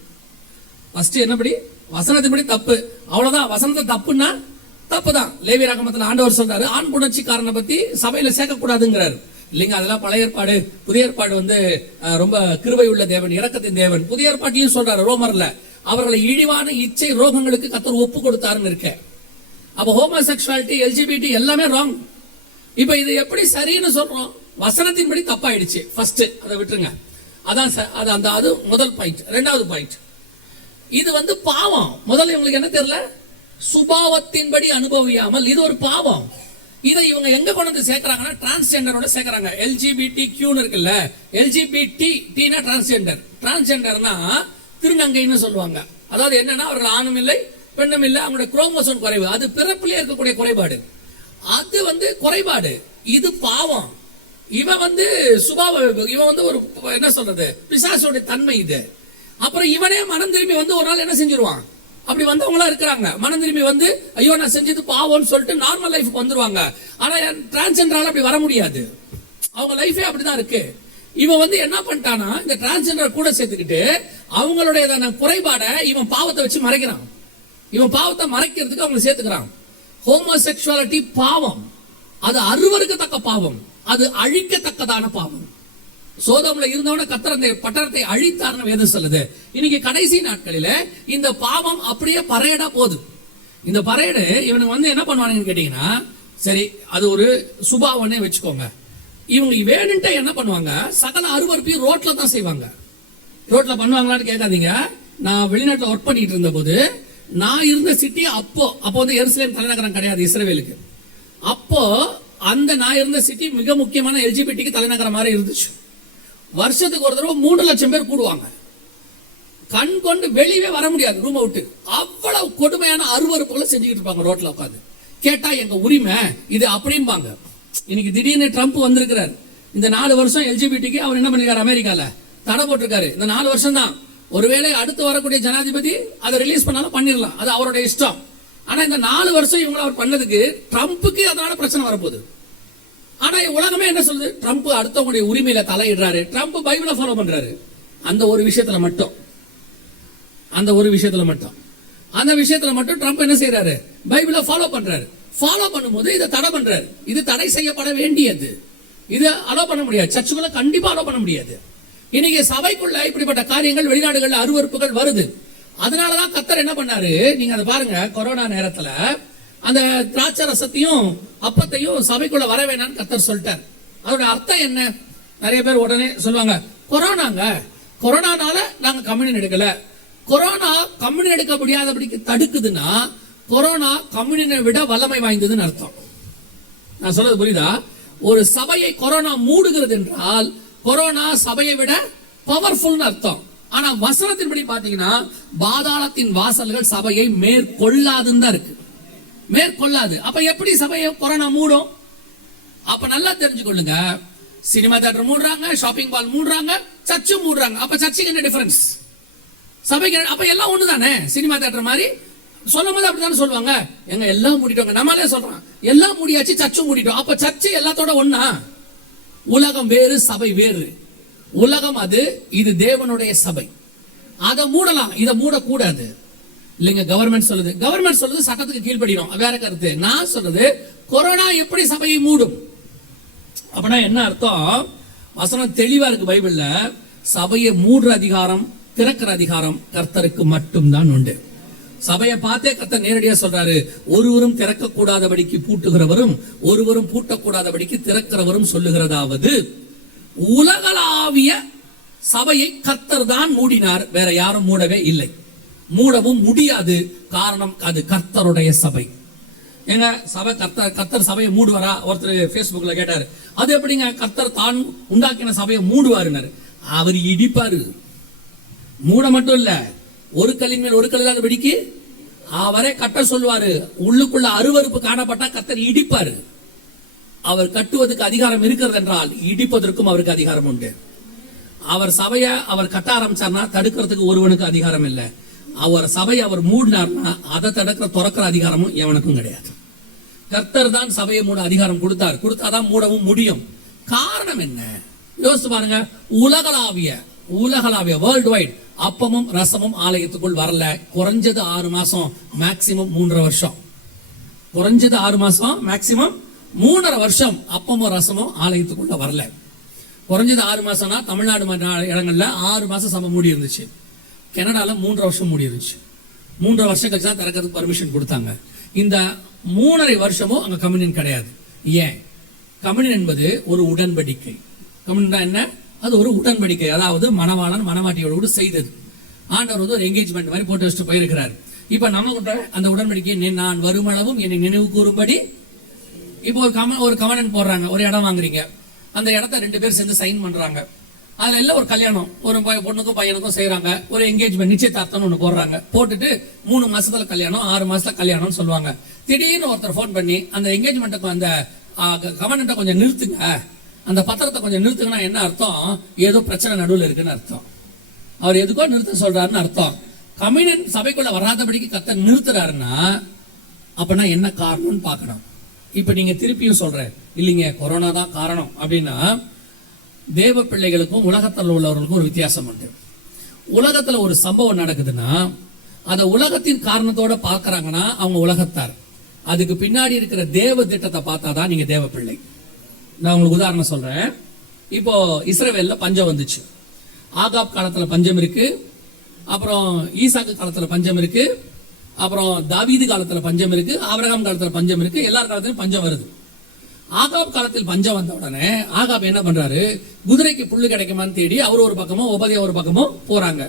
ஃபர்ஸ்ட் என்னபடி? வசனத்தின்படி தப்பு. அவ்வளவுதான். வசனத்தை தப்புன்னா தப்புதான். லேவி ராகமத்துல ஆண்டவர் சொல்றாரு, ஆண் புணர்ச்சிக்காரனை பத்தி சபையில சேர்க்க கூடாதுங்கிறாரு. இல்லைங்க, அதெல்லாம் பழைய ஏற்பாடு. புதிய ஏற்பாடு வந்து ரொம்ப கிருபை உள்ள தேவன், இரக்கத்தின் தேவன். புதிய ஏற்பாட்டிலையும் சொல்றாரு ரோமர்ல, அவர்களை இழிவான இச்சை ரோகங்களுக்கு கர்த்தர் ஒப்பு கொடுத்தாருன்னு இருக்க. அப்ப ஹோமோசெக்சுவாலிட்டி, எல்ஜிபிடி எல்லாமே ராங். இப்ப இது எப்படி சரின்னு சொல்றோம்? வசனத்தின்படி தப்பாயிடுச்சு. ஃபர்ஸ்ட் அதை விட்டுருங்க. அதான் அது முதல் பாயிண்ட். ரெண்டாவது பாயிண்ட், இது வந்து பாவம். முதல்ல இவங்களுக்கு என்ன தெரியல, சுபாவத்தின்படி அனுபவியாமல் இது ஒரு பாவம். இதை இவங்க எங்க கொண்டு வந்து சேர்க்கறாங்கன்னா டிரான்ஸ்ஜெண்டரோட சேர்க்கறாங்க. எல்ஜிபிடி கியூன்னு இருக்குல்ல, எல்ஜிபிடி டீனா டிரான்ஸ்ஜெண்டர். டிரான்ஸ்ஜெண்டர்னா திருநங்கைன்னு சொல்லுவாங்க. அதாவது என்னன்னா அவர்கள் ஆணும் இல்லை பெண்ணும் இல்லை, அவங்களுடைய குரோமோசோம் குறைவு, அது பிறப்பிலே இருக்கக்கூடிய குறைபாடு. அது வந்து குறைபாடு, இது பாவம். இவன் வந்து சுபாவ, இவன் வந்து ஒரு என்ன சொல்றது, பிசாசோட தன்மை இது. அப்புறம் இவனே மனம் திரும்பி வந்து ஒரு நாள் என்ன செஞ்சிருவான், அப்படி வந்தவங்களா இருக்கிறாங்க. மனம் திரும்பி வந்து ஐயோ நான் செஞ்சது பாவம்னு சொல்லிட்டு நார்மல் லைஃப் வந்துருவாங்க. ஆனா டிரான்ஸ்ஜெண்டரால அப்படி வர முடியாது, அவங்க லைஃபே அப்படிதான் இருக்கு. இவன் வந்து என்ன பண்ணிட்டானா, இந்த டிரான்ஸ்ஜெண்டர் கூட சேர்த்துக்கிட்டு அவங்களுடைய குறைபாட இவன் பாவத்தை வச்சு மறைக்கிறான். இவன் பாவத்தை மறைக்கிறதுக்கு அவங்க சேர்த்துக்கிறான். ஹோமோசெக்சுவாலிட்டி பாவம், அது அருவருக்கத்தக்க பாவம், அது அழிக்கத்தக்கதான பாவம். சோதோம்ல இருந்தவன கர்த்தர் அந்த பட்டணத்தை அழித்தார்னு வேதம் சொல்லுது. இன்னைக்கு கடைசி நாட்களில இந்த பாவம் அப்படியே பரேடா போகுது. இந்த பரேடு இவனுக்கு வந்து என்ன பண்ணுவானுங்கன்னு கேட்டீங்கன்னா, சரி அது ஒரு சுபாவனே வச்சுக்கோங்க. இவங்க வேணுன்ட்டு என்ன பண்ணுவாங்க, சகல அருவருப்பையும் ரோட்ல தான் செய்வாங்க. ரோட்ல பண்ணுவாங்களான்னு கேட்காதீங்க. நான் வெளிநாட்டுல ஒர்க் பண்ணிட்டு இருந்த போது, நான் இருந்த சிட்டி அப்போ வந்து எருசலேம் தலைநகரம் கிடையாது இஸ்ரவேலுக்கு. அப்போ அந்த நான் இருந்த சிட்டி மிக முக்கியமான எல்ஜிபிடிக்கு தலைநகரம் மாதிரி இருந்துச்சு. வருஷத்துக்கு ஒரு தடவை 3 லட்சம் பேர் கூடுவாங்க. கண் கொண்டு வெளியே வர முடியாது ரூமை விட்டு. அவ்வளவு கொடுமையான அருவருப்புகளை செஞ்சுக்கிட்டு இருப்பாங்க ரோட்ல உட்காந்து. கேட்டா எங்க உரிமை இது அப்படிம்பாங்க. இன்னைக்கு திடீர்னு ட்ரம்ப் வந்திருக்கிறார். இந்த 4 வருஷம் எல்ஜிபிடிக்கு அவர் என்ன பண்ணிருக்காரு, அமெரிக்கால தடை போட்டிருக்காரு. இந்த 4 வருஷம் தான். ஒருவேளை அடுத்து வரக்கூடிய ஜனாதிபதி அதை ரிலீஸ் பண்ணாலும் பண்ணிடலாம், அது அவருடைய இஷ்டம். ஆனா இந்த 4 வருஷம் இவங்க அவர் பண்ணதுக்கு ட்ரம்ப்புக்கு அதனால பிரச்சனை வரப்போகுது. ஆனா உலகமே என்ன சொல்லுது? ட்ரம்ப் அடுத்தவங்களுடைய உரிமையில தலையிடுறாரு, ட்ரம்ப் பைபிளை ஃபாலோ பண்றாரு. அந்த ஒரு விஷயத்துல மட்டும் அந்த விஷயத்துல மட்டும் ட்ரம்ப் என்ன செய்யறாரு? பைபிளை ஃபாலோ பண்றாரு. ஃபாலோ பண்ணும்போது இதை தடை பண்றாரு. இது தடை செய்யப்பட வேண்டியது. இதை அலோ பண்ண முடியாது. சர்ச்சுக்குள்ள கண்டிப்பா அலோ பண்ண முடியாது. இன்னைக்கு சபைக்குள்ள இப்படிப்பட்ட காரியங்கள் வெளிநாடுகள்ல அருவருப்புகள் வருது. அதனாலதான் கர்த்தர் என்ன பண்ணாரு, நீங்க அதை பாருங்க, கொரோனா நேரத்துல அந்த திராட்சை ரசத்தையும் அப்பத்தையும் சபைக்குள்ள வர வேணாம்னு கர்த்தர் சொல்லிட்டார். அதோட அர்த்தம் என்ன? நிறைய பேர் உடனே சொல்லுவாங்க, கொரோனானால நாங்க கம்யூனியன் எடுக்கல. கொரோனா கம்யூனியன் எடுக்க முடியாதபடிக்கு தடுக்குதுன்னா கொரோனா கம்யூனியனை விட வல்லமை வாய்ந்ததுன்னு அர்த்தம். நான் சொல்றது புரியுதா? ஒரு சபையை கொரோனா மூடுகிறது என்றால் கொரோனா சபையை விட பவர்ஃபுல் அர்த்தம். ஆனா வசனத்தின்படி பாத்தீங்கன்னா பாதாளத்தின் வாசல்கள் சபையை மேற்கொள்ளாதுன்னு தான் இருக்கு. மேற்கொள்ளாது. அப்ப எப்படி சபையை கொரோனா மூடும்? அப்ப நல்லா தெரிஞ்சுக்கொள்ளுங்க. சினிமா தியேட்டர் மூடுறாங்க, ஷாப்பிங் மால் மூடுறாங்க, சர்ச்சும் மூடுறாங்க. அப்ப சர்ச்சுக்கு என்ன டிஃபரன்ஸ்? சபைக்கு அப்ப எல்லாம் ஒண்ணுதானே. சினிமா தியேட்டர் மாதிரி சொல்லும் போது அப்படித்தானே சொல்லுவாங்க, எங்க எல்லாம் மூடிட்டோங்க. நம்மளே சொல்றோம் எல்லாம் மூடியாச்சு, சர்ச்சும் மூடிட்டோம். அப்ப சர்ச்சு எல்லாத்தோட ஒண்ணா? உலகம் வேறு, சபை வேறு. உலகம் அது, இது தேவனுடைய சபை. அதை மூடலாம், இதை மூடக்கூடாது. இல்லைங்க, கவர்மெண்ட் சொல்லுது சட்டத்துக்கு கீழ்படியும், வேற கருத்து. நான் சொல்றது கொரோனா எப்படி சபையை மூடும்? அப்படின்னா என்ன அர்த்தம்? வசனம் தெளிவா இருக்கு பைபிள்ல. சபையை மூடுற அதிகாரம், திறக்கிற அதிகாரம் கர்த்தருக்கு மட்டும்தான் உண்டு. சபையை பார்த்தே கர்த்தர் நேரடியா சொல்றாரு, ஒருவரும் திறக்க கூடாதபடிக்கு பூட்டுகிறவரும் ஒருவரும் பூட்டக்கூடாதபடிக்கு திறக்கிறவரும் சொல்லுகிறதாவது, உலகளாவிய சபையை கர்த்தர் தான் மூடினார், வேற யாரும் மூடவே இல்லை, மூடவும் முடியாது. காரணம், அது கர்த்தருடைய சபை. ஏங்க சபை கர்த்தர் சபையை மூடுவாரா? ஒருத்தர் Facebookல கேட்டாரு, அது எப்படிங்க கர்த்தர் தான் உண்டாக்கின சபையை மூடுவாருன்னாரு. அவர் இடிப்பாரு. மூட மட்டும் இல்ல, ஒரு கல்லின் மேல் ஒரு கல்லால் வெடிக்கி அவரே கட்ட சொல்வாரு. உள்ளுக்குள்ள அருவருப்பு காணப்பட்டா கர்த்தர் இடிப்பாரு. அவர் கட்டுவதற்கு அதிகாரம் இருக்கிறது என்றால் இடிப்பதற்கும் அவருக்கு அதிகாரம் உண்டு. அவர் சபையை அவர் கட்ட ஆரம்பிச்சார்னா தடுக்கிறதுக்கு ஒருவனுக்கு அதிகாரம் இல்லை. அவர் சபையை அவர் மூடினார்னா அதை தடுக்கிற துறக்கிற அதிகாரமும் எவனுக்கும் கிடையாது. கர்த்தர் தான் சபையை மூட அதிகாரம் கொடுத்தாதான் மூடவும் முடியும். காரணம் என்ன? யோசிச்சு பாருங்க. உலகளாவிய வேர்ல்டு வைட் அப்பமும் ரசமும் ஆலயத்துக்குள் வரல. குறைஞ்சது 6 மாசம், மேக்சிமம் 3.5 வருஷம். குறைஞ்சது 6 மாசம், மேக்சிமம் 3.5 வருஷம் அப்பமும் ரசமும் ஆலயத்துக்குள்ள வரல. குறைஞ்சது 6 மாசம்னா தமிழ்நாடு இடங்கள்ல 6 மாசம் சபை மூடி இருந்துச்சு. கனடால 3.5 வருஷம் மூடி இருந்துச்சு. 3.5 வருஷம் கழிச்சு தான் திறக்கிறதுக்கு பர்மிஷன் கொடுத்தாங்க. இந்த 3.5 வருஷமும் அங்க கம்யூனியன் கிடையாது. ஏன்? கம்யூனியன் என்பது ஒரு உடன்படிக்கை. கம்யூனியன் என்ன? அது ஒரு உடன்படிக்கை. அதாவது மணவாளன் மணவாட்டியோடு கூட செய்தது. ஆண்டவர் வந்து ஒரு என்கேஜ்மெண்ட் மாதிரி போட்டு வச்சுட்டு போயிருக்கிறார். இப்ப நம்ம கிட்ட அந்த உடன்படிக்கை, நான் வருமளவும் என்னை நினைவு கூறும்படி. இப்போ ஒரு கவனன் போடுறாங்க, ஒரு இடம் வாங்குறீங்க, அந்த இடத்த 2 பேர் சேர்ந்து சைன் பண்றாங்க. அதுல எல்லாம் ஒரு கல்யாணம், ஒரு பொண்ணுக்கும் பையனுக்கும் செய்யறாங்க. ஒரு என்கேஜ்மெண்ட், நிச்சயதார்த்தம் ஒண்ணு போடுறாங்க. போட்டுட்டு 3 மாசத்துல கல்யாணம், 6 மாசத்துல கல்யாணம்னு சொல்லுவாங்க. திடீர்னு ஒருத்தர் போன் பண்ணி அந்த என்கேஜ்மெண்ட்டுக்கு அந்த கவர்மெண்ட்டை கொஞ்சம் நிறுத்துங்க, அந்த பத்திரத்தை கொஞ்சம் நிறுத்துங்கன்னா என்ன அர்த்தம்? ஏதோ பிரச்சனை நடுவில் இருக்குன்னு அர்த்தம். அவர் எதுக்கோ நிறுத்த சொல்றாருன்னு அர்த்தம். கம்யூனியன் சபைக்குள்ள வராதபடிக்கு கர்த்தர் நிறுத்துறாருன்னா அப்படின்னா என்ன காரணம்னு பார்க்கணும். இப்ப நீங்க திருப்பியும் சொல்றேன், இல்லைங்க கொரோனா தான் காரணம் அப்படின்னா, தேவ பிள்ளைகளுக்கும் உலகத்தில் உள்ளவர்களுக்கும் ஒரு வித்தியாசம் உண்டு. உலகத்துல ஒரு சம்பவம் நடக்குதுன்னா அதை உலகத்தின் காரணத்தோட பார்க்கறாங்கன்னா அவங்க உலகத்தார். அதுக்கு பின்னாடி இருக்கிற தேவ திட்டத்தை பார்த்தாதான் நீங்க தேவ பிள்ளை. நான் உங்களுக்கு உதாரணம் சொல்றேன். இப்போ இஸ்ரவேல்ல பஞ்சம் வந்துச்சு. ஆகாப் காலத்துல பஞ்சம் இருக்கு, அப்புறம் ஈசாக்கு காலத்துல பஞ்சம் இருக்கு, அப்புறம் தாவீது காலத்துல பஞ்சம் இருக்கு, ஆபிரகாம் காலத்துல பஞ்சம் இருக்கு, எல்லார் காலத்திலும் பஞ்சம் வருது. ஆகாப் காலத்தில் பஞ்சம் வந்த உடனே ஆகாப் என்ன பண்றாரு? குதிரைக்கு புல்லு கிடைக்குமான்னு தேடி அவர் ஒரு பக்கமும் உபதியா ஒரு பக்கமும் போறாங்க.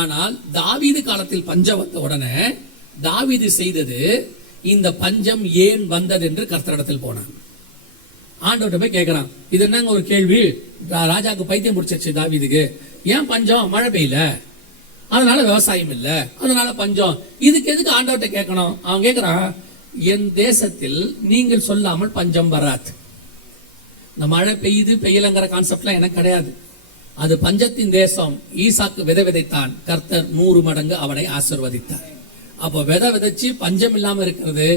ஆனால் தாவீது காலத்தில் பஞ்சம் வந்த உடனே தாவீது செய்தது, இந்த பஞ்சம் ஏன் வந்தது என்று கர்த்தரிடத்தில் போனாங்க. ஆண்டவர்கிட்ட போய் கேட்கிறான், இது என்னங்க ஒரு கேள்வி? ராஜாவுக்கு பைத்தியம் பிடிச்சிருச்சு தாவீதுக்கு. ஏன் பஞ்சம்? மழை பெய்யல, அதனால விவசாயம் இல்ல, அதனால பஞ்சம். இதுக்கு எதுக்கு ஆண்டவர்கிட்ட கேட்கணும்? அவன் கேட்கிறான், என் தேசத்தில் நீங்கள் சொல்லாமல் பஞ்சம் வராது. இந்த மழை பெய்யுது பெய்யலங்கிற கான்செப்ட்லாம் எனக்கு கிடையாது. அது பஞ்சத்தின் தேசம். ஈசாக்கு விதைத்தான், கர்த்தர் 100 மடங்கு அவனை ஆசீர்வதித்தார். அப்போ விதை விதைச்சு பஞ்சம் இல்லாம இருக்கிறது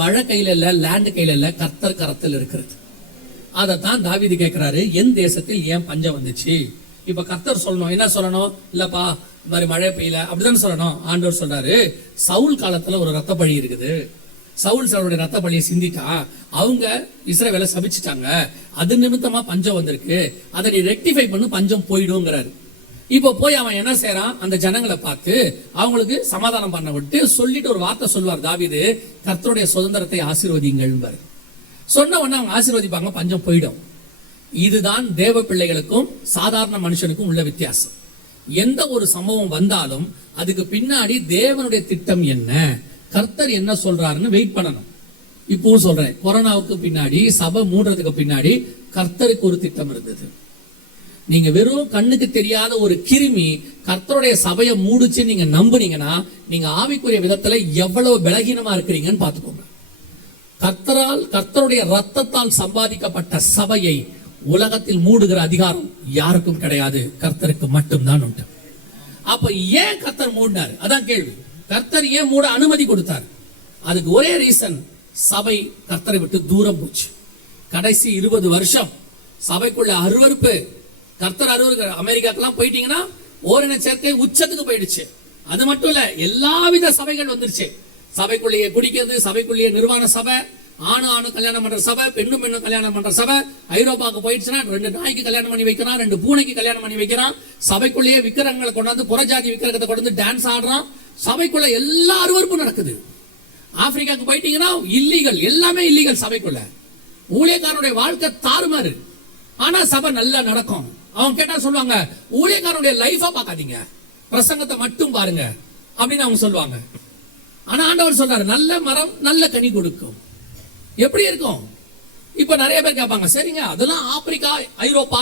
மழை கையில இல்ல, லேண்ட் கையில இல்ல, கர்த்தர் கரத்தில் இருக்கிறது. அதத்தான் தாவீது கேட்கிறாரு, என் தேசத்தில் ஏன் பஞ்சம் வந்துச்சு? இப்ப கர்த்தர் சொல்லணும், என்ன சொல்லணும்? இல்லப்பா இந்த மாதிரி மழை பெய்யல அப்படிதான் சொல்லணும். ஆண்டவர் சொல்றாரு, சவுல் காலத்துல ஒரு ரத்த பழி இருக்குது. சவுளுடைய ரத்த பழியை சிந்திட்டா அவங்க இஸ்ரவேலை சபிச்சுட்டாங்க, அது நிமித்தமா பஞ்சம் வந்திருக்கு, அதை நீ ரெக்டிஃபை பண்ணு, பஞ்சம் போயிடுங்கிறாரு. இப்ப போய் அவன் என்ன செய்யறான்? அந்த ஜனங்களை பார்த்து அவங்களுக்கு சமாதானம் பண்ண விட்டு சொல்லிட்டு ஒரு வார்த்தை சொல்வார் தாவீது, கர்த்தருடைய சுதந்திரத்தை ஆசீர்வதிங்கள். சொன்ன உடனே அவங்க ஆசீர்வதிப்பாங்க, பஞ்சம் போயிடும். இதுதான் தேவ பிள்ளைகளுக்கும் சாதாரண மனுஷனுக்கும் உள்ள வித்தியாசம். எந்த ஒரு சம்பவம் வந்தாலும் அதுக்கு பின்னாடி தேவனுடைய திட்டம் என்ன, கர்த்தர் என்ன சொல்றாருன்னு வெயிட் பண்ணணும். இப்பவும் சொல்றேன், கொரோனாவுக்கு பின்னாடி, சபை மூடுறதுக்கு பின்னாடி கர்த்தருக்கு ஒரு திட்டம் இருந்தது. நீங்க வெறும் கண்ணுக்கு தெரியாத ஒரு கிருமி கர்த்தருடைய சபையை மூடுச்சு நீங்க நம்புனீங்கன்னா நீங்க ஆவிக்குரிய விதத்துல எவ்வளவு பலகீனமா இருக்கிறீங்கன்னு பாத்துக்கோங்க. கர்த்தருடைய ரத்தத்தால் சம்பாதிக்கப்பட்ட சபையை உலகத்தில் மூடுகிற அதிகாரம் யாருக்கும் கிடையாது, கர்த்தருக்கு மட்டும்தான் உண்டு. அப்ப ஏன் கர்த்தர் மூடினார்? அதான் கேள்வி. கர்த்தர் ஏன் மூட அனுமதி கொடுத்தார்? அதுக்கு ஒரே ரீசன், சபை கர்த்தரை விட்டு தூரம் போச்சு. கடைசி 20 வருஷம் சபைக்குள்ள அருவருப்பு. கர்த்தர் அருவருக்கு அமெரிக்காக்கெல்லாம் போயிட்டீங்கன்னா ஓரின சேர்க்கை உச்சத்துக்கு போயிடுச்சு. அது மட்டும் இல்ல, எல்லாவித சபைகள் வந்துருச்சு. சபைக்குள்ளேயே குடிக்கிறது, சபைக்குள்ளேயே நிர்வாண சபை, ஆணு கல்யாணம் பண்ற சபை, பெண்ணும் கல்யாணம் பண்ற சபை. ஐரோப்பாவுக்கு போயிடுச்சுன்னா 2 நாய்க்கு கல்யாணம் பண்ணி வைக்கிறான், 2 பூனைக்கு கல்யாணம் பண்ணி வைக்கிறான். சபைக்குள்ளேயே விக்கிரகங்களை கொண்டாந்து, புறஜாதி விக்கிரகத்தை கொண்டு டான்ஸ் ஆடுறான். சபைக்குள்ள எல்லா அருவருப்பும் நடக்குது. ஆப்பிரிக்காவுக்கு போயிட்டீங்கன்னா இல்லீகல், எல்லாமே இல்லீகல் சபைக்குள்ள. ஊழியக்காரனுடைய வாழ்க்கை தாறுமாறு. ஆனா சபை நல்லா நடக்கும். அவங்க கேட்டா சொல்லுவாங்க, ஊழியக்காரனுடைய லைஃபா பார்க்காதீங்க, பிரசங்கத்தை மட்டும் பாருங்க அப்படின்னு அவங்க சொல்லுவாங்க. ஆனா ஆண்டவர் சொல்றாரு, நல்ல மரம் நல்ல கனி கொடுக்கும். எப்படி இருக்கும்? இப்ப நிறைய பேர் கேட்பாங்க, சரிங்க அதெல்லாம் ஆப்பிரிக்கா, ஐரோப்பா,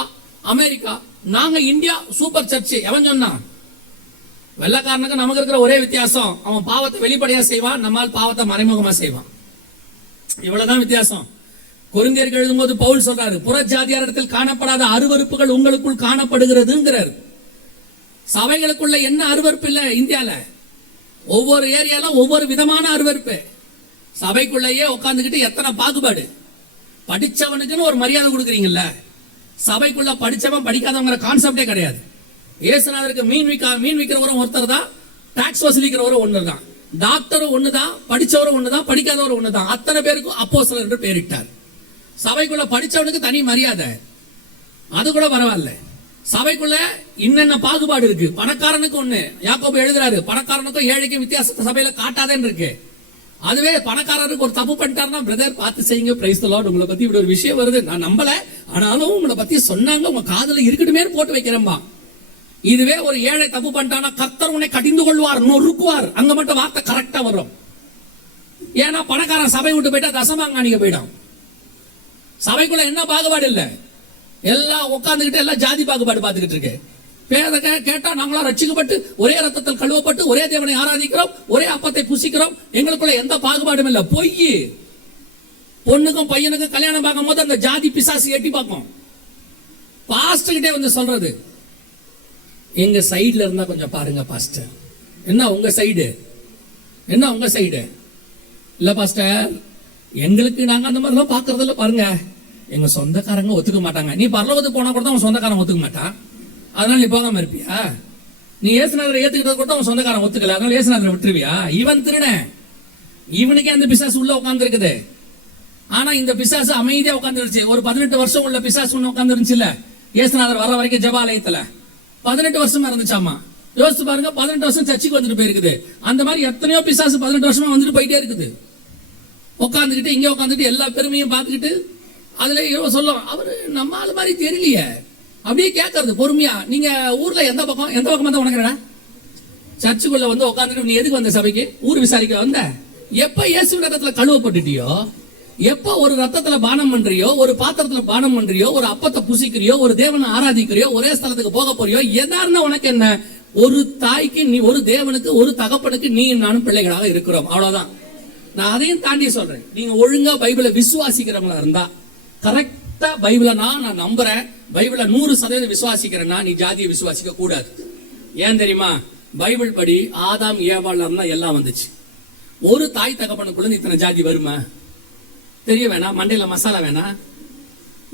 அமெரிக்கா, நாங்க இந்தியா சூப்பர் சர்ச். எவன் சொன்னா? வெள்ளக்காரனுக்கு நமக்கு இருக்கிற ஒரே வித்தியாசம், அவன் பாவத்தை வெளிப்படையா செய்வான், நம்மால் பாவத்தை மறைமுகமா செய்வான். இவ்வளவுதான் வித்தியாசம். கொரிந்தியர்கள் எழுதும்போது பவுல் சொல்றாரு, புறஜாதியாரிடத்தில் காணப்படாத அருவருப்புகள் உங்களுக்குள் காணப்படுகிறதுங்கிறார். சபைகளுக்குள்ள என்ன அருவருப்பு இல்ல இந்தியால? ஒவ்வொரு ஏரியால ஒவ்வொரு விதமான அருவருப்பு. சபைக்குள்ளேயே உட்கார்ந்துகிட்டு எத்தனை பாகுபாடு. படிச்சவனுக்குன்னு ஒரு மரியாதை கொடுக்குறீங்கல்ல, சபைக்குள்ள படிச்சவன் படிக்காதவங்கிற கான்செப்டே கிடையாது. இயேசுநாதருக்கு மீன் விற்கிறவரும் ஒருத்தர் தான், டாக்ஸ் வசூலிக்கிறவரும் ஒண்ணுதான், டாக்டரும் ஒண்ணுதான், படிச்சவரும் ஒண்ணுதான், படிக்காதவரும் ஒண்ணுதான். அத்தனை பேருக்கும் அப்போஸ்தலர் என்று பெயரிட்டார். சபைக்குள்ள படிச்சவனுக்கு தனி மரியாதை, அது கூட பரவாயில்ல. சபைக்குள்ள இன்னென்ன பாகுபாடு இருக்கு. பணக்காரனுக்கு ஒண்ணு, யாக்கோபு எழுதுறாரு, பணக்காரனுக்கும் ஏழைக்கும் வித்தியாசத்தை சபையில காட்டாதேன்னு இருக்கு. அதுவே பணக்காரருக்கு ஒரு தப்பு பண்ணிட்டாருன்னா, பிரதர் பார்த்து செய்யுங்க, பிரைஸ் தி லார்ட், உங்களை பத்தி இப்படி ஒரு விஷயம் வருது, நான் நம்பல, ஆனாலும் உங்களை பத்தி சொன்னாங்க, உங்க காதுல இருக்கட்டுமே போட்டு வைக்கிறேன்பா. இதுவே ஒரு ஏழை தப்பு பண்ணிட்டானா, கர்த்தர் உன்னை கடிந்து கொள்வார், நொறுக்குவார், அங்க மட்டும் வார்த்தை கரெக்டா வரும். ஏன்னா பணக்காரன் சபை விட்டு போயிட்டா தசமாங்காணிக்க போயிடும். சபைக்குள்ள என்ன பாகுபாடு இல்ல, எல்லாம் உட்கார்ந்துகிட்டு எல்லாம் ஜாதி பாகுபாடு பார்த்துக்கிட்டு இருக்கு. பேத கேட்டா நாங்களா ரட்சிக்கப்பட்டு ஒரே ரத்தத்தில் கழுவப்பட்டு ஒரே தேவனை ஆராதிக்கிறோம், ஒரே அப்பத்தை புசிக்கிறோம், எங்களுக்குள்ள எந்த பாகுபாடும் இல்ல. பொய். பொண்ணுக்கும் பையனுக்கும் கல்யாணம் பார்க்கும் போது அந்த ஜாதி பிசாசு எட்டி பார்க்கும். பாஸ்டர் கிட்டே வந்து சொல்றது, எங்க சைடுல இருந்தா கொஞ்சம் பாருங்க பாஸ்டர். என்ன உங்க சைடு? என்ன உங்க சைடு? இல்ல பாஸ்டர், எங்களுக்கு நாங்க அந்த மாதிரிலாம் பாக்குறது இல்ல பாருங்க, எங்க சொந்தக்காரங்க ஒத்துக்க மாட்டாங்க. நீ பரலோகத்துக்கு போனா கூட உங்க சொந்தக்காரன் ஒத்துக்க மாட்டான், அதனால நீ போகாம இருப்பியா? நீ இயேசுநாதரை ஏத்துக்கிட்ட கூட உன் சொந்தக்காரன் ஒத்துக்கல, அதனால இயேசுநாதரை விட்டுருவியா? இவன் திருடன், இவனுக்கே அந்த பிசாசு உள்ள உட்கார்ந்து இருக்குது. ஆனா இந்த பிசாசு அமைதியா உட்கார்ந்துருச்சு. ஒரு 18 வருஷம் உள்ள பிசாசு ஒண்ணு உட்கார்ந்து இருந்துச்சுல்ல, இயேசுநாதர் வர வரைக்கும் ஜெபாலயத்துல 18 வருஷமா இருந்துச்சாமா. யோசிச்சு பாருங்க, 18 வருஷம் சர்ச்சுக்கு வந்துட்டு போயிருக்குது. அந்த மாதிரி எத்தனையோ பிசாசு 18 வருஷமா வந்துட்டு போயிட்டே இருக்குது. உட்காந்துக்கிட்டு இங்க உட்காந்துட்டு எல்லா பெருமையும் பார்த்துக்கிட்டு அதுல சொல்லும், அவரு நம்ம ஆளு மாதிரி தெரியலையே, அப்படியே கேட்கறது பொறுமையா. நீங்க ஊர்ல எந்த பக்கமா தான் உனக்குறா? சர்ச்சுக்குள்ள வந்து உட்காந்துட்டு நீ எதுக்கு வந்த சபைக்கு? ஊர் விசாரிக்க வந்த? எப்ப இயேசு ரத்தத்துல கழுவப்பட்டுட்டியோ, எப்ப ஒரு ரத்தத்துல பானம் பண்றியோ, ஒரு பாத்திரத்துல பானம் பண்றியோ, ஒரு அப்பத்தை புசிக்கிறியோ, ஒரு தேவனை ஆராதிக்கிறியோ, ஒரே ஸ்தலத்துக்கு போக போறியோ, எதாருன்னா உனக்கு என்ன? ஒரு தாய்க்கு நீ, ஒரு தேவனுக்கு, ஒரு தகப்பனுக்கு நீ நானும் பிள்ளைகளாக இருக்கிறோம், அவ்வளவுதான். நான் அதையும் தாண்டி சொல்றேன், நீங்க ஒழுங்கா பைபிளை விசுவாசிக்கிறவங்களா இருந்தா, கரெக்டா பைபிளை நான் நம்புறேன், பைபிளை 100% விசுவாசிக்கிறேன்னா நீ ஜாதியை விசுவாசிக்க கூடாது. ஏன் தெரியுமா? பைபிள் படி ஆதாம் ஏவாள்ல இருந்தா எல்லாம் வந்துச்சு. ஒரு தாய் தகப்பனுக்குள்ள இத்தனை ஜாதி வருமா? தெரிய வேணாம், மண்டையில மசாலா வேணாம்,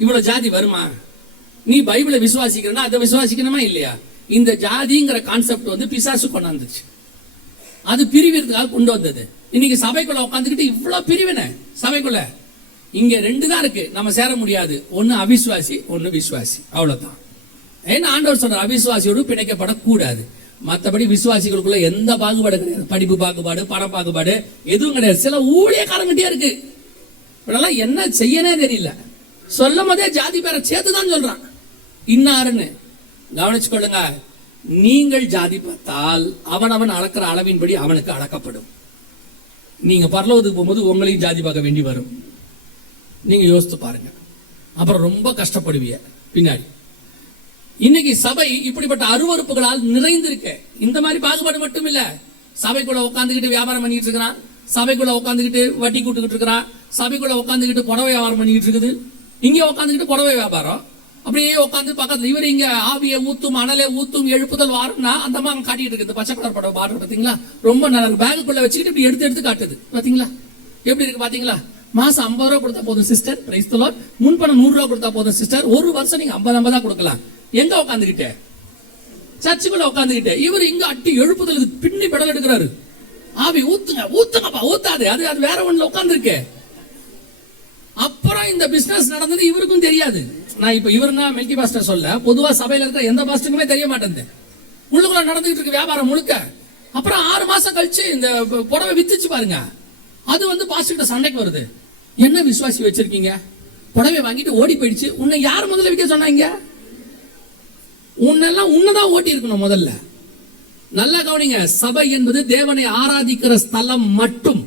இவ்வளவு ஜாதி வருமா? நீ பைபிளை விசுவாசிக்கிறனா அதை விசுவாசிக்கணுமா இல்லையா? இந்த ஜாதிங்கிற கான்செப்ட் வந்து பிசாசு கொண்டாந்துச்சு. அது பிரிவிற்காக கொண்டு வந்தது. இன்னைக்கு சபைக்குள்ள உட்காந்துக்கிட்டு இவ்வளவு பிரிவினை சபைக்குள்ள. இங்க ரெண்டு தான் இருக்கு, நம்ம சேர முடியாது. ஒன்னு அவிசுவாசி, ஒன்னு விசுவாசி, அவ்வளவுதான். ஏன்னா ஆண்டவர் சொல்ற அவிசுவாசியோடு பிணைக்கப்படக்கூடாது. மற்றபடி விசுவாசிகளுக்குள்ள எந்த பாகுபாடு கிடையாது. படிப்பு பாகுபாடு, பண பாகுபாடு எதுவும் கிடையாது. சில ஊழியக்காரங்கிட்டே இருக்கு. இதெல்லாம் என்ன செய்யனே தெரியல. சொல்லும் போதே ஜாதி பேரை சேர்த்துதான் சொல்றான் இன்னாருன்னு. கவனிச்சு கொள்ளுங்க. நீங்கள் ஜாதி பார்த்தால் அவன் அளக்கிற அளவின்படி அவனுக்கு அளக்கப்படும். நீங்க பரலோகத்துக்கு போகும்போது உங்களையும் ஜாதி பார்க்க வேண்டி வரும். நீங்க யோசித்து பாருங்க, அப்புறம் ரொம்ப கஷ்டப்படுவீங்க பின்னாடி. இன்னைக்கு சபை இப்படிப்பட்ட அருவறுப்புகளால் நிறைந்திருக்க. இந்த மாதிரி பாகுபாடு மட்டும் இல்ல, சபைக்குள்ள உட்காந்துக்கிட்டு வியாபாரம் பண்ணிட்டு இருக்கிறான், சபைக்குள்ள உட்காந்துக்கிட்டு வட்டி கூட்டுக்கிட்டு இருக்கிறான், சபைக்குள்ள உட்காந்துக்கிட்டு புடவை வியாபாரம் பண்ணிட்டு இருக்குது, இங்க உட்காந்துக்கிட்டு புடவை வியாபாரம். அப்படியே உட்காந்து பக்கத்துல இவர் இங்க ஆவியை ஊத்தும், அனலை ஊத்தும், எழுப்புதல் வாருன்னா அந்த மாதிரி காட்டிட்டு இருக்குது. பச்சை கலர் படம் பாடுற பாத்தீங்களா? ரொம்ப நல்லா பேகுக்குள்ள வச்சுக்கிட்டு இப்படி எடுத்து எடுத்து காட்டுது. பாத்தீங்களா எப்படி இருக்கு? பாத்தீங்களா? மாசம் 50 ரூபா கொடுத்தா போதும் சிஸ்டர், பிரைஸ் தி லார்ட். முன்பணம் 100 ரூபா கொடுத்தா போதும் சிஸ்டர். ஒரு வருஷம் நீங்க 50 கொடுக்கலாம். எங்க உட்காந்துக்கிட்டே? சர்ச்சுக்குள்ள உட்காந்துக்கிட்டே. இவர் இங்க அட்டி எழுப்புதலுக்கு பின்னி பெடல் எடுக்கிறாரு. ஆவி ஊத்துங்க, ஊத்துங்கப்பா, ஊத்தாது, அது வேற ஒண்ணுல உட்காந்துருக்கே. அப்புறம் இந்த பிசினஸ் நடந்தது இவருக்கும் தெரியாது. நான் இப்ப இவருன்னா மெல்கி பாஸ்டர் சொல்ல, பொதுவா சபையில இருக்கிற எந்த பாஸ்டருக்குமே தெரிய மாட்டேங்குது. உள்ளுக்குள்ள நடந்துகிட்டு இருக்கு வியாபாரம் முழுக்க. அப்புறம் 6 மாசம் கழிச்சு இந்த புடவை வித்துச்சு பாருங்க. அது வந்து பாஸ்டர் சண்டைக்கு வருது. என்ன விசுவாசி வச்சிருக்கீங்க, புடவை வாங்கிட்டு ஓடி போயிடுச்சு. உன்னை யார் முதல்ல விற்க சொன்னாங்க? உன்னெல்லாம் உன்னதான் ஓட்டி இருக்கணும் முதல்ல. நல்லா கவனிங்க. சபை என்பது தேவனை ஆராதிக்கிற ஸ்தலம் மட்டும்.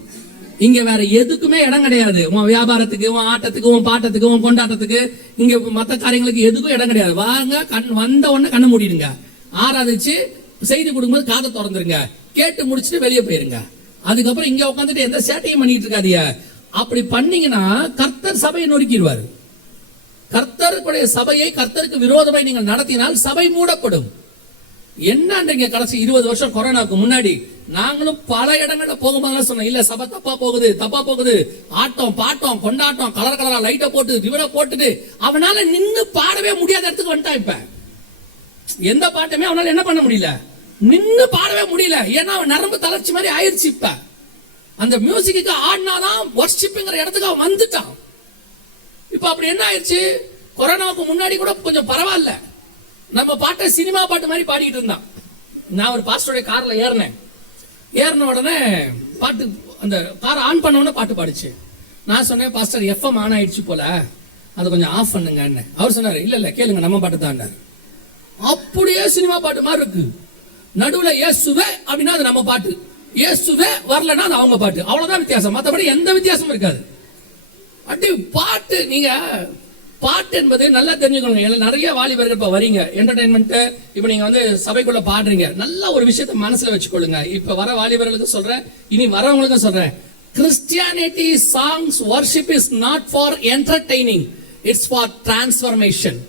இங்க வேற எதுக்குமே இடம் கிடையாது. உன் வியாபாரத்துக்கு, உன் ஆட்டத்துக்கு, உன் பாட்டத்துக்கு, உன் கொண்டாட்டத்துக்கு, இங்க மத்த காரியங்களுக்கு எதுக்கும் இடம் கிடையாது. வாங்க, வந்த உடனே கண்ணை மூடிடுங்க, ஆராதிச்சு செய்தி கொடுக்கும்போது காதை திறந்துருங்க, கேட்டு முடிச்சுட்டு வெளியே போயிருங்க. அதுக்கப்புறம் இங்க உட்காந்துட்டு எந்த சேட்டையும் பண்ணிட்டு இருக்காதீங்க. அப்படி பண்ணீங்கன்னா கர்த்தர் சபையை நொறுக்கிடுவார். கர்த்தருடைய சபையை கர்த்தருக்கு விரோதமாய் நீங்கள் நடத்தினால் சபை மூடப்படும். என்னன்றீங்க? கடைசி 20 வருஷம் கொரோனாவுக்கு முன்னாடி நாங்களும் பல இடங்கள்ல போகும்போது சொன்னோம், இல்ல சபை தப்பா போகுது, ஆட்டம் பாட்டம் கொண்டாட்டம், கலர் கலரா லைட்டை போட்டு ரிவரை போட்டுட்டு அவனால நின்னு பாடவே முடியாத இடத்துக்கு வந்துட்டான். இப்ப எந்த பாட்டுமே அவனால என்ன பண்ண முடியல, நின்னு பாடவே முடியல. ஏன்னா அவன் நரம்பு தளர்ச்சி மாதிரி ஆயிடுச்சு. இப்ப அந்த மியூசிக்கு ஆடினாதான் வர்ஷிப்புங்கிற இடத்துக்கு அவன் வந்துட்டான். இப்ப அப்படி என்ன ஆயிடுச்சு? கொரோனாவுக்கு முன்னாடி கூட கொஞ்சம் பரவாயில்ல, நம்ம பாட்டை சினிமா பாட்டு மாதிரி பாடிட்டு இருந்தான். நான் ஒரு பாஸ்டருடைய கார்ல ஏறின உடனே பாட்டு, அந்த கார் ஆன் பண்ண உடனே பாட்டு பாடிச்சு. நான் சொன்னேன், பாஸ்டர் எஃப்எம் ஆன் ஆயிடுச்சு போல, அதை கொஞ்சம் ஆஃப் பண்ணுங்க. அவர் சொன்னாரு, இல்ல கேளுங்க, நம்ம பாட்டு தான். அப்படியே சினிமா பாட்டு மாதிரி இருக்கு. நடுவுல இயேசுவே அப்படின்னா அது நம்ம பாட்டு, இயேசுவே வரலன்னா அது அவங்க பாட்டு. அவ்வளவுதான் வித்தியாசம், மற்றபடி எந்த வித்தியாசமும் இருக்காது. அப்படி பாட்டு, நீங்க பாட்டு என்பது நல்லா தெரிஞ்சுக்கோங்க. நிறைய வாலிபர்கள் இப்ப வரீங்க என்டர்டைன்மெண்ட், இப்ப நீங்க வந்து சபைக்குள்ள பாடுறீங்க. நல்ல ஒரு விஷயத்தை மனசுல வச்சுக்கொள்ளுங்க. இப்ப வர வாலிபர்களுக்கு சொல்றேன், இனி வரவங்களுக்கும் சொல்றேன், Christianity songs worship is not for entertaining, it's for transformation.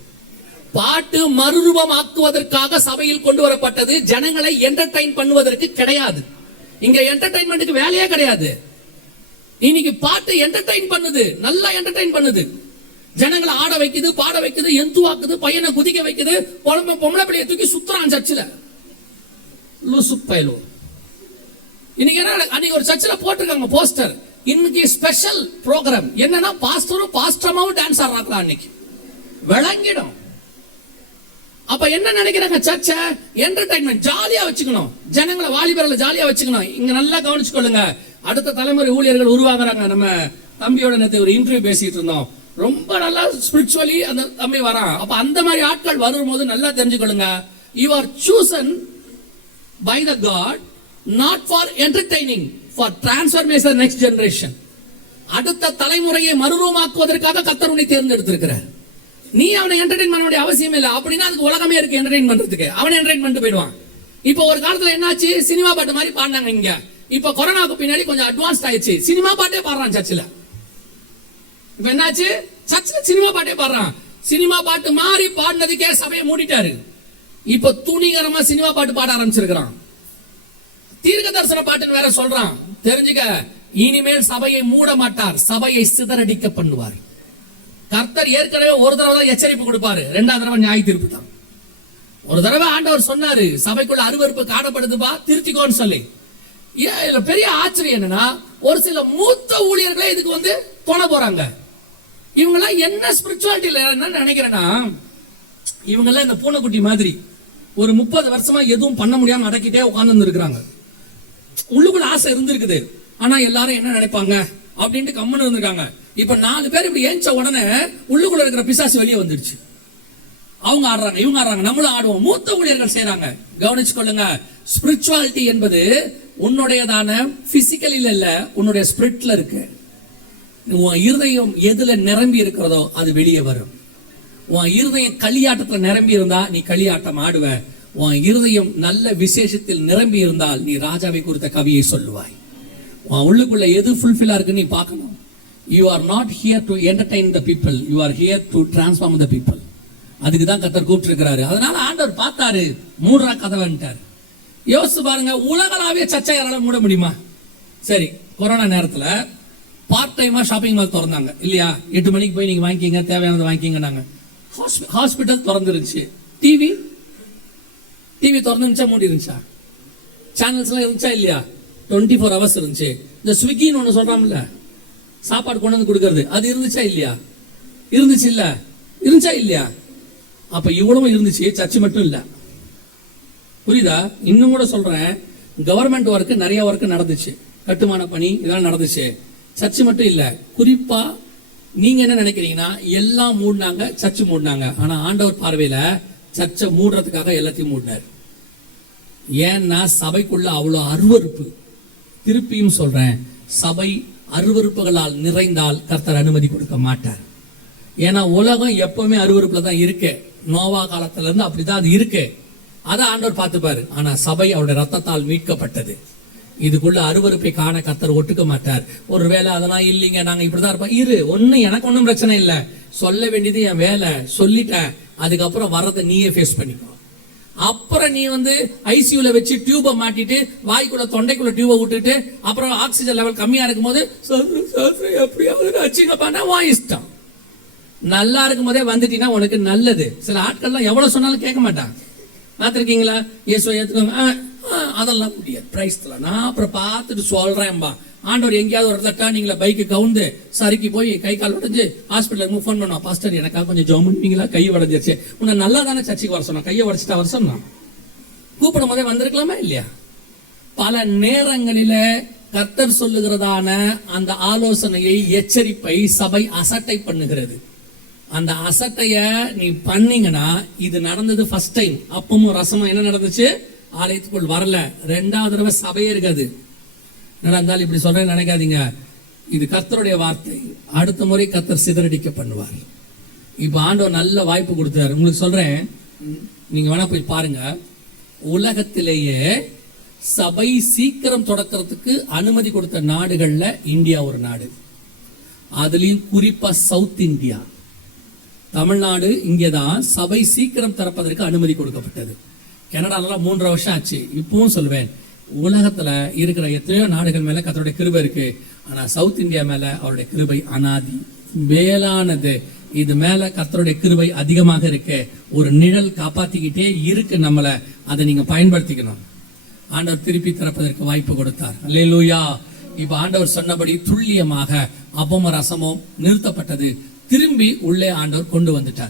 பாட்டு மறுரூபமாக்குவதற்காக சபையில் கொண்டு வரப்பட்டது, ஜனங்களை என்டர்டைன் பண்ணுவதற்கு கிடையாது. இங்க என்டர்டைன்மெண்ட்டுக்கு வேலையே கிடையாது. இன்னைக்கு பாட்டு என்டர்டைன் பண்ணுது, நல்லா என்டர்டைன் பண்ணுது. ஜனங்களை ஆட வைக்குது, பாட வைக்குது, எந்துவாக்குது, பையனை குதிக்க வைக்குது, பொம்பளை பிள்ளைய தூக்கி சுத்துறான் சர்ச்சில். லூசு பயலோ. இன்னைக்கு என்ன, அன்னைக்கு ஒரு சர்ச்சில் போட்டிருக்காங்க போஸ்டர், இன்னைக்கு ஸ்பெஷல் ப்ரோக்ராம் என்னன்னா பாஸ்டரும் பாஸ்டமாவும் டான்ஸ் ஆடுறாங்களா அன்னைக்கு, விளங்கிடும். அப்ப என்ன நினைக்கிறாங்க? சர்ச்சை என்டர்டைன்மெண்ட் ஜாலியா வச்சுக்கணும், ஜனங்களை வாலிபர்களை ஜாலியா வச்சுக்கணும். இங்க நல்லா கவனிச்சுக்கொள்ளுங்க. அடுத்த தலைமுறை ஊழியர்கள் உருவாக்குறாங்க. நம்ம தம்பியோட நேற்று ஒரு இன்டர்வியூ பேசிட்டு இருந்தோம். ரொம்ப நல்லா ஸ்பிரிச்சுவலி அந்த தம்பி வரான். அப்ப அந்த மாதிரி ஆட்கள் வரும்போது நல்லா தெரிஞ்சுக்கொள்ளுங்க, you are chosen by the God, not for entertaining, for transformation next generation. அடுத்த தலைமுறையை மறுரூபமாக்குவதற்காக கர்த்தர் உன்னை தேர்ந்தெடுத்திருக்கிறார். நீ அவனை என்டர்டைன் பண்ண வேண்டிய அவசியம் இல்லை. அப்படின்னா அதுக்கு உலகமே இருக்கு என்டர்டைன் பண்றதுக்கு. அவனை என்டர்டைன் பண்ணிட்டு போயிடுவான். இப்போ ஒரு காலத்துல என்னாச்சு, சினிமா பாட்டு மாதிரி பாடினாங்க இங்க. இப்ப கொரோனாவுக்கு பின்னாடி கொஞ்சம் அட்வான்ஸ் ஆயிடுச்சு, சினிமா பாட்டே பாடுறான் சர்ச்சில். இப்ப என்னாச்சு, சர்ச்சில் சினிமா பாட்டே பாடுறான். சினிமா பாட்டு மாதிரி பாடினதுக்கே சபையை மூடிட்டாரு. இப்ப துணிகரமா சினிமா பாட்டு பாட ஆரம்பிச்சிருக்கிறான். தீர்க்க தரிசன பாட்டுன்னு வேற சொல்றான். தெரிஞ்சுக்க, இனிமேல் சபையை மூட மாட்டார், சபையை சிதறடிக்க பண்ணுவார். கர்த்தர் ஏற்கனவே ஒரு தடவை தான் எச்சரிப்பு கொடுப்பாரு, ரெண்டாவது தடவை நியாய தீர்ப்பு தான். ஒரு தடவை ஆண்டவர் சொன்னாரு, சபைக்குள்ள அருவருப்பு காணப்படுதுப்பா, திருத்திக்கோன்னு சொல்லி. இதுல பெரிய ஆச்சரியம் என்னன்னா, ஒரு சில மூத்த ஊழியர்களே இதுக்கு வந்து தொண போறாங்க. இவங்க எல்லாம் என்ன ஸ்பிரிச்சுவாலிட்டியில என்ன நினைக்கிறேன்னா, இவங்க எல்லாம் இந்த பூனைக்குட்டி மாதிரி ஒரு 30 வருஷமா எதுவும் பண்ண முடியாம அடக்கிட்டே உட்கார்ந்து இருக்கிறாங்க. உள்ளுக்குள்ள ஆசை இருந்திருக்குது, ஆனா எல்லாரும் என்ன நினைப்பாங்க அப்படின்ட்டு கம்முன்னு இருந்திருக்காங்க. இப்ப 4 பேர் இப்படி ஏஞ்ச உடனே உள்ளுக்குள்ள இருக்கிற பிசாசு வெளியே வந்துடுச்சு. அவங்க ஆடுறாங்க, இவங்க ஆடுறாங்க, நம்மளும் ஆடுவோம். மூத்த ஊழியர்கள் செய்யறாங்க. கவனிச்சு கொள்ளுங்க, ஸ்பிரிச்சுவாலிட்டி என்பது உன்னுடையதான பிசிக்கல் இல்ல, உன்னுடைய ஸ்பிரிட்ல இருக்கு. உன் இருதயம் எதுல நிரம்பி இருக்கிறதோ அது வெளியே வரும். உன் இருதயம் களியாட்டத்துல நிரம்பி இருந்தா நீ களியாட்டம் ஆடுவ. உன் இருதயம் நல்ல விசேஷத்தில் நிரம்பி இருந்தால் நீ ராஜாவை குறித்த கவியை சொல்லுவாய். உன் உள்ளுக்குள்ள எது ஃபுல்ஃபில்லா இருக்குன்னு நீ பார்க்கணும். You are not here to entertain the people, you are here to transform the people. அதுக்கு தான் கர்த்தர் கூப்பிட்டு இருக்கிறாரு. அதனால ஆண்டவர் பார்த்தாரு, மூடுறா கதவைன்ட்டார். யோசிச்சு பாருங்க, உலகளாவிய சர்ச்சை யாரால மூட முடியுமா? சரி, கொரோனா நேரத்துல பார்ட் டைமா ஷாப்பிங் மால் திறந்தாங்க இல்லையா? 8 மணிக்கு போய் நீங்க வாங்கிக்கிங்க, தேவையானதை வாங்கிக்கிங்க. நாங்க ஹாஸ்பிட்டல் திறந்துருந்துச்சு. டிவி திறந்துருந்துச்சா மூடி இருந்துச்சா? சேனல்ஸ் எல்லாம் இருந்துச்சா இல்லையா? 24 hours இருந்துச்சு. இந்த ஸ்விக்கின்னு ஒண்ணு சொல்றாங்கல்ல, சாப்பாடு கொண்டு வந்து கொடுக்கறது, அது இருந்துச்சா இல்லையா? இருந்துச்சு இல்ல? இருந்துச்சா இல்லையா? அப்ப இவ்வளவு இருந்துச்சு, சர்ச்சு மட்டும் இல்ல. புரியுதா? இன்னும் கூட சொல்றேன், கவர்மெண்ட் ஒர்க் நிறைய ஒர்க் நடந்துச்சு, கட்டுமான பணி இதெல்லாம் நடந்துச்சு. சர்ச்சு மட்டும் இல்ல. குறிப்பா நீங்க என்ன நினைக்கிறீங்கன்னா, எல்லாம் மூடினாங்க, சர்ச்சு மூடினாங்க. ஆனா ஆண்டவர் பார்வையில சர்ச்சை மூடுறதுக்காக எல்லாத்தையும் மூடினார். ஏன்னா சபைக்குள்ள அவ்வளவு அருவருப்பு. திருப்பியும் சொல்றேன், சபை அருவருப்புகளால் நிறைந்தால் கர்த்தர் அனுமதி கொடுக்க மாட்டார். ஏன்னா உலகம் எப்பவுமே அருவருப்புல தான் இருக்கு. நோவா காலத்துல இருந்து அப்படிதான் அது இருக்கு. அதை ஆண்டவர் பார்த்துப்பாரு. ஆனா சபை அவருடைய ரத்தத்தால் மீட்கப்பட்டது. இதுக்குள்ள அருவருப்பை காண கர்த்தர் ஒட்டுக்க மாட்டார். ஒருவேளை அதெல்லாம் இல்லைங்க, நாங்க இப்படிதான் இருப்போம், இரு, எனக்கு ஒன்றும் பிரச்சனை இல்லை. சொல்ல வேண்டியது என் வேலை, சொல்லிட்டேன். அதுக்கப்புறம் வர்றதை நீயே ஃபேஸ் பண்ணிக்கோ. அப்புறம் நீ வந்து ஐசியூல வச்சு டியூபை மாட்டிட்டு வாய்க்குள்ள தொண்டைக்குள்ள டியூபை விட்டுட்டு அப்புறம் ஆக்சிஜன் லெவல் கம்மியா இருக்கும் போது எப்படியாவது வச்சுங்கப்பான்னா வா இஷ்டம். நல்லா இருக்கும் போதே வந்துட்டீங்கன்னா உனக்கு நல்லது. சில ஆட்கள்லாம் எவ்வளவு சொன்னாலும் கேட்க மாட்டாங்க. பார்த்துருக்கீங்களா? இயேசுவை ஏத்துக்கோங்க, அதெல்லாம் முடியாது, பிரைஸ்ல நான் அப்புறம் பார்த்துட்டு சொல்றேன்பா. ஆண்டவர் எங்கேயாவது ஒரு இடத்துல டர்னிங்ல பைக்கு கவுந்து சறுக்கி போய் கை கால் உடஞ்சு ஹாஸ்பிட்டலுக்கு ஃபோன் பண்ணுவான், பாஸ்டர் எனக்காக கொஞ்சம் ஜெபம் பண்ணுவீங்களா, கை உடஞ்சிருச்சு. உன்னை நல்லா தானே சர்ச்சைக்கு வர சொன்னா, கையை உடச்சிட்டா வர சொன்னா, கூப்பிடும் போதே வந்திருக்கலாமா இல்லையா? பல நேரங்களில கர்த்தர் சொல்லுகிறதான அந்த ஆலோசனையை, எச்சரிப்பை சபை அசட்டை பண்ணுகிறது. அந்த அசட்டைய நீ பண்ணீங்கன்னா, இது நடந்தது ஃபர்ஸ்ட் டைம். அப்பமும் ரசமும் என்ன நடந்துச்சு? ஆலயத்துக்குள் வரல. 2வது தடவை சபையே இருக்காது. நடந்தாலும் இப்படி சொல்றேன்னு நினைக்காதீங்க. இது கர்த்தருடைய வார்த்தை. அடுத்த முறை கர்த்தர் சிதறடிக்க பண்ணுவார். இப்ப ஆண்டவர் நல்ல வாய்ப்பு கொடுத்தாரு. உங்களுக்கு சொல்றேன், நீங்க வேணா போய் பாருங்க. உலகத்திலேயே சபை சீக்கிரம் தொடக்கிறதுக்கு அனுமதி கொடுத்த நாடுகள்ல இந்தியா ஒரு நாடு. அதுலயும் குறிப்பா சவுத் இந்தியா, தமிழ்நாடு, இங்கேதான் சபை சீக்கிரம் திறப்பதற்கு அனுமதி கொடுக்கப்பட்டது. கனடாலாம் 3.5 வருஷம் ஆச்சு. இப்பவும் சொல்வேன், உலகத்துல இருக்கிற எத்தனையோ நாடுகள் மேல கர்த்தருடைய கிருபை இருக்கு. ஆனா சவுத் இந்தியா மேல அவருடைய கிருபை அனாதி மேலானது. இது மேல கர்த்தருடைய கிருபை அதிகமாக இருக்கு. ஒரு நிழல் காப்பாத்திக்கிட்டே இருக்கு நம்மள. அதை நீங்க பயன்படுத்திக்கணும். ஆண்டவர் திருப்பி திறப்பதற்கு வாய்ப்பு கொடுத்தார். அல்லேலூயா. இப்ப ஆண்டவர் சொன்னபடி துல்லியமாக அப்பமும் ரசமும் நிறுத்தப்பட்டது. திரும்பி உள்ளே ஆண்டவர் கொண்டு வந்துட்டார்.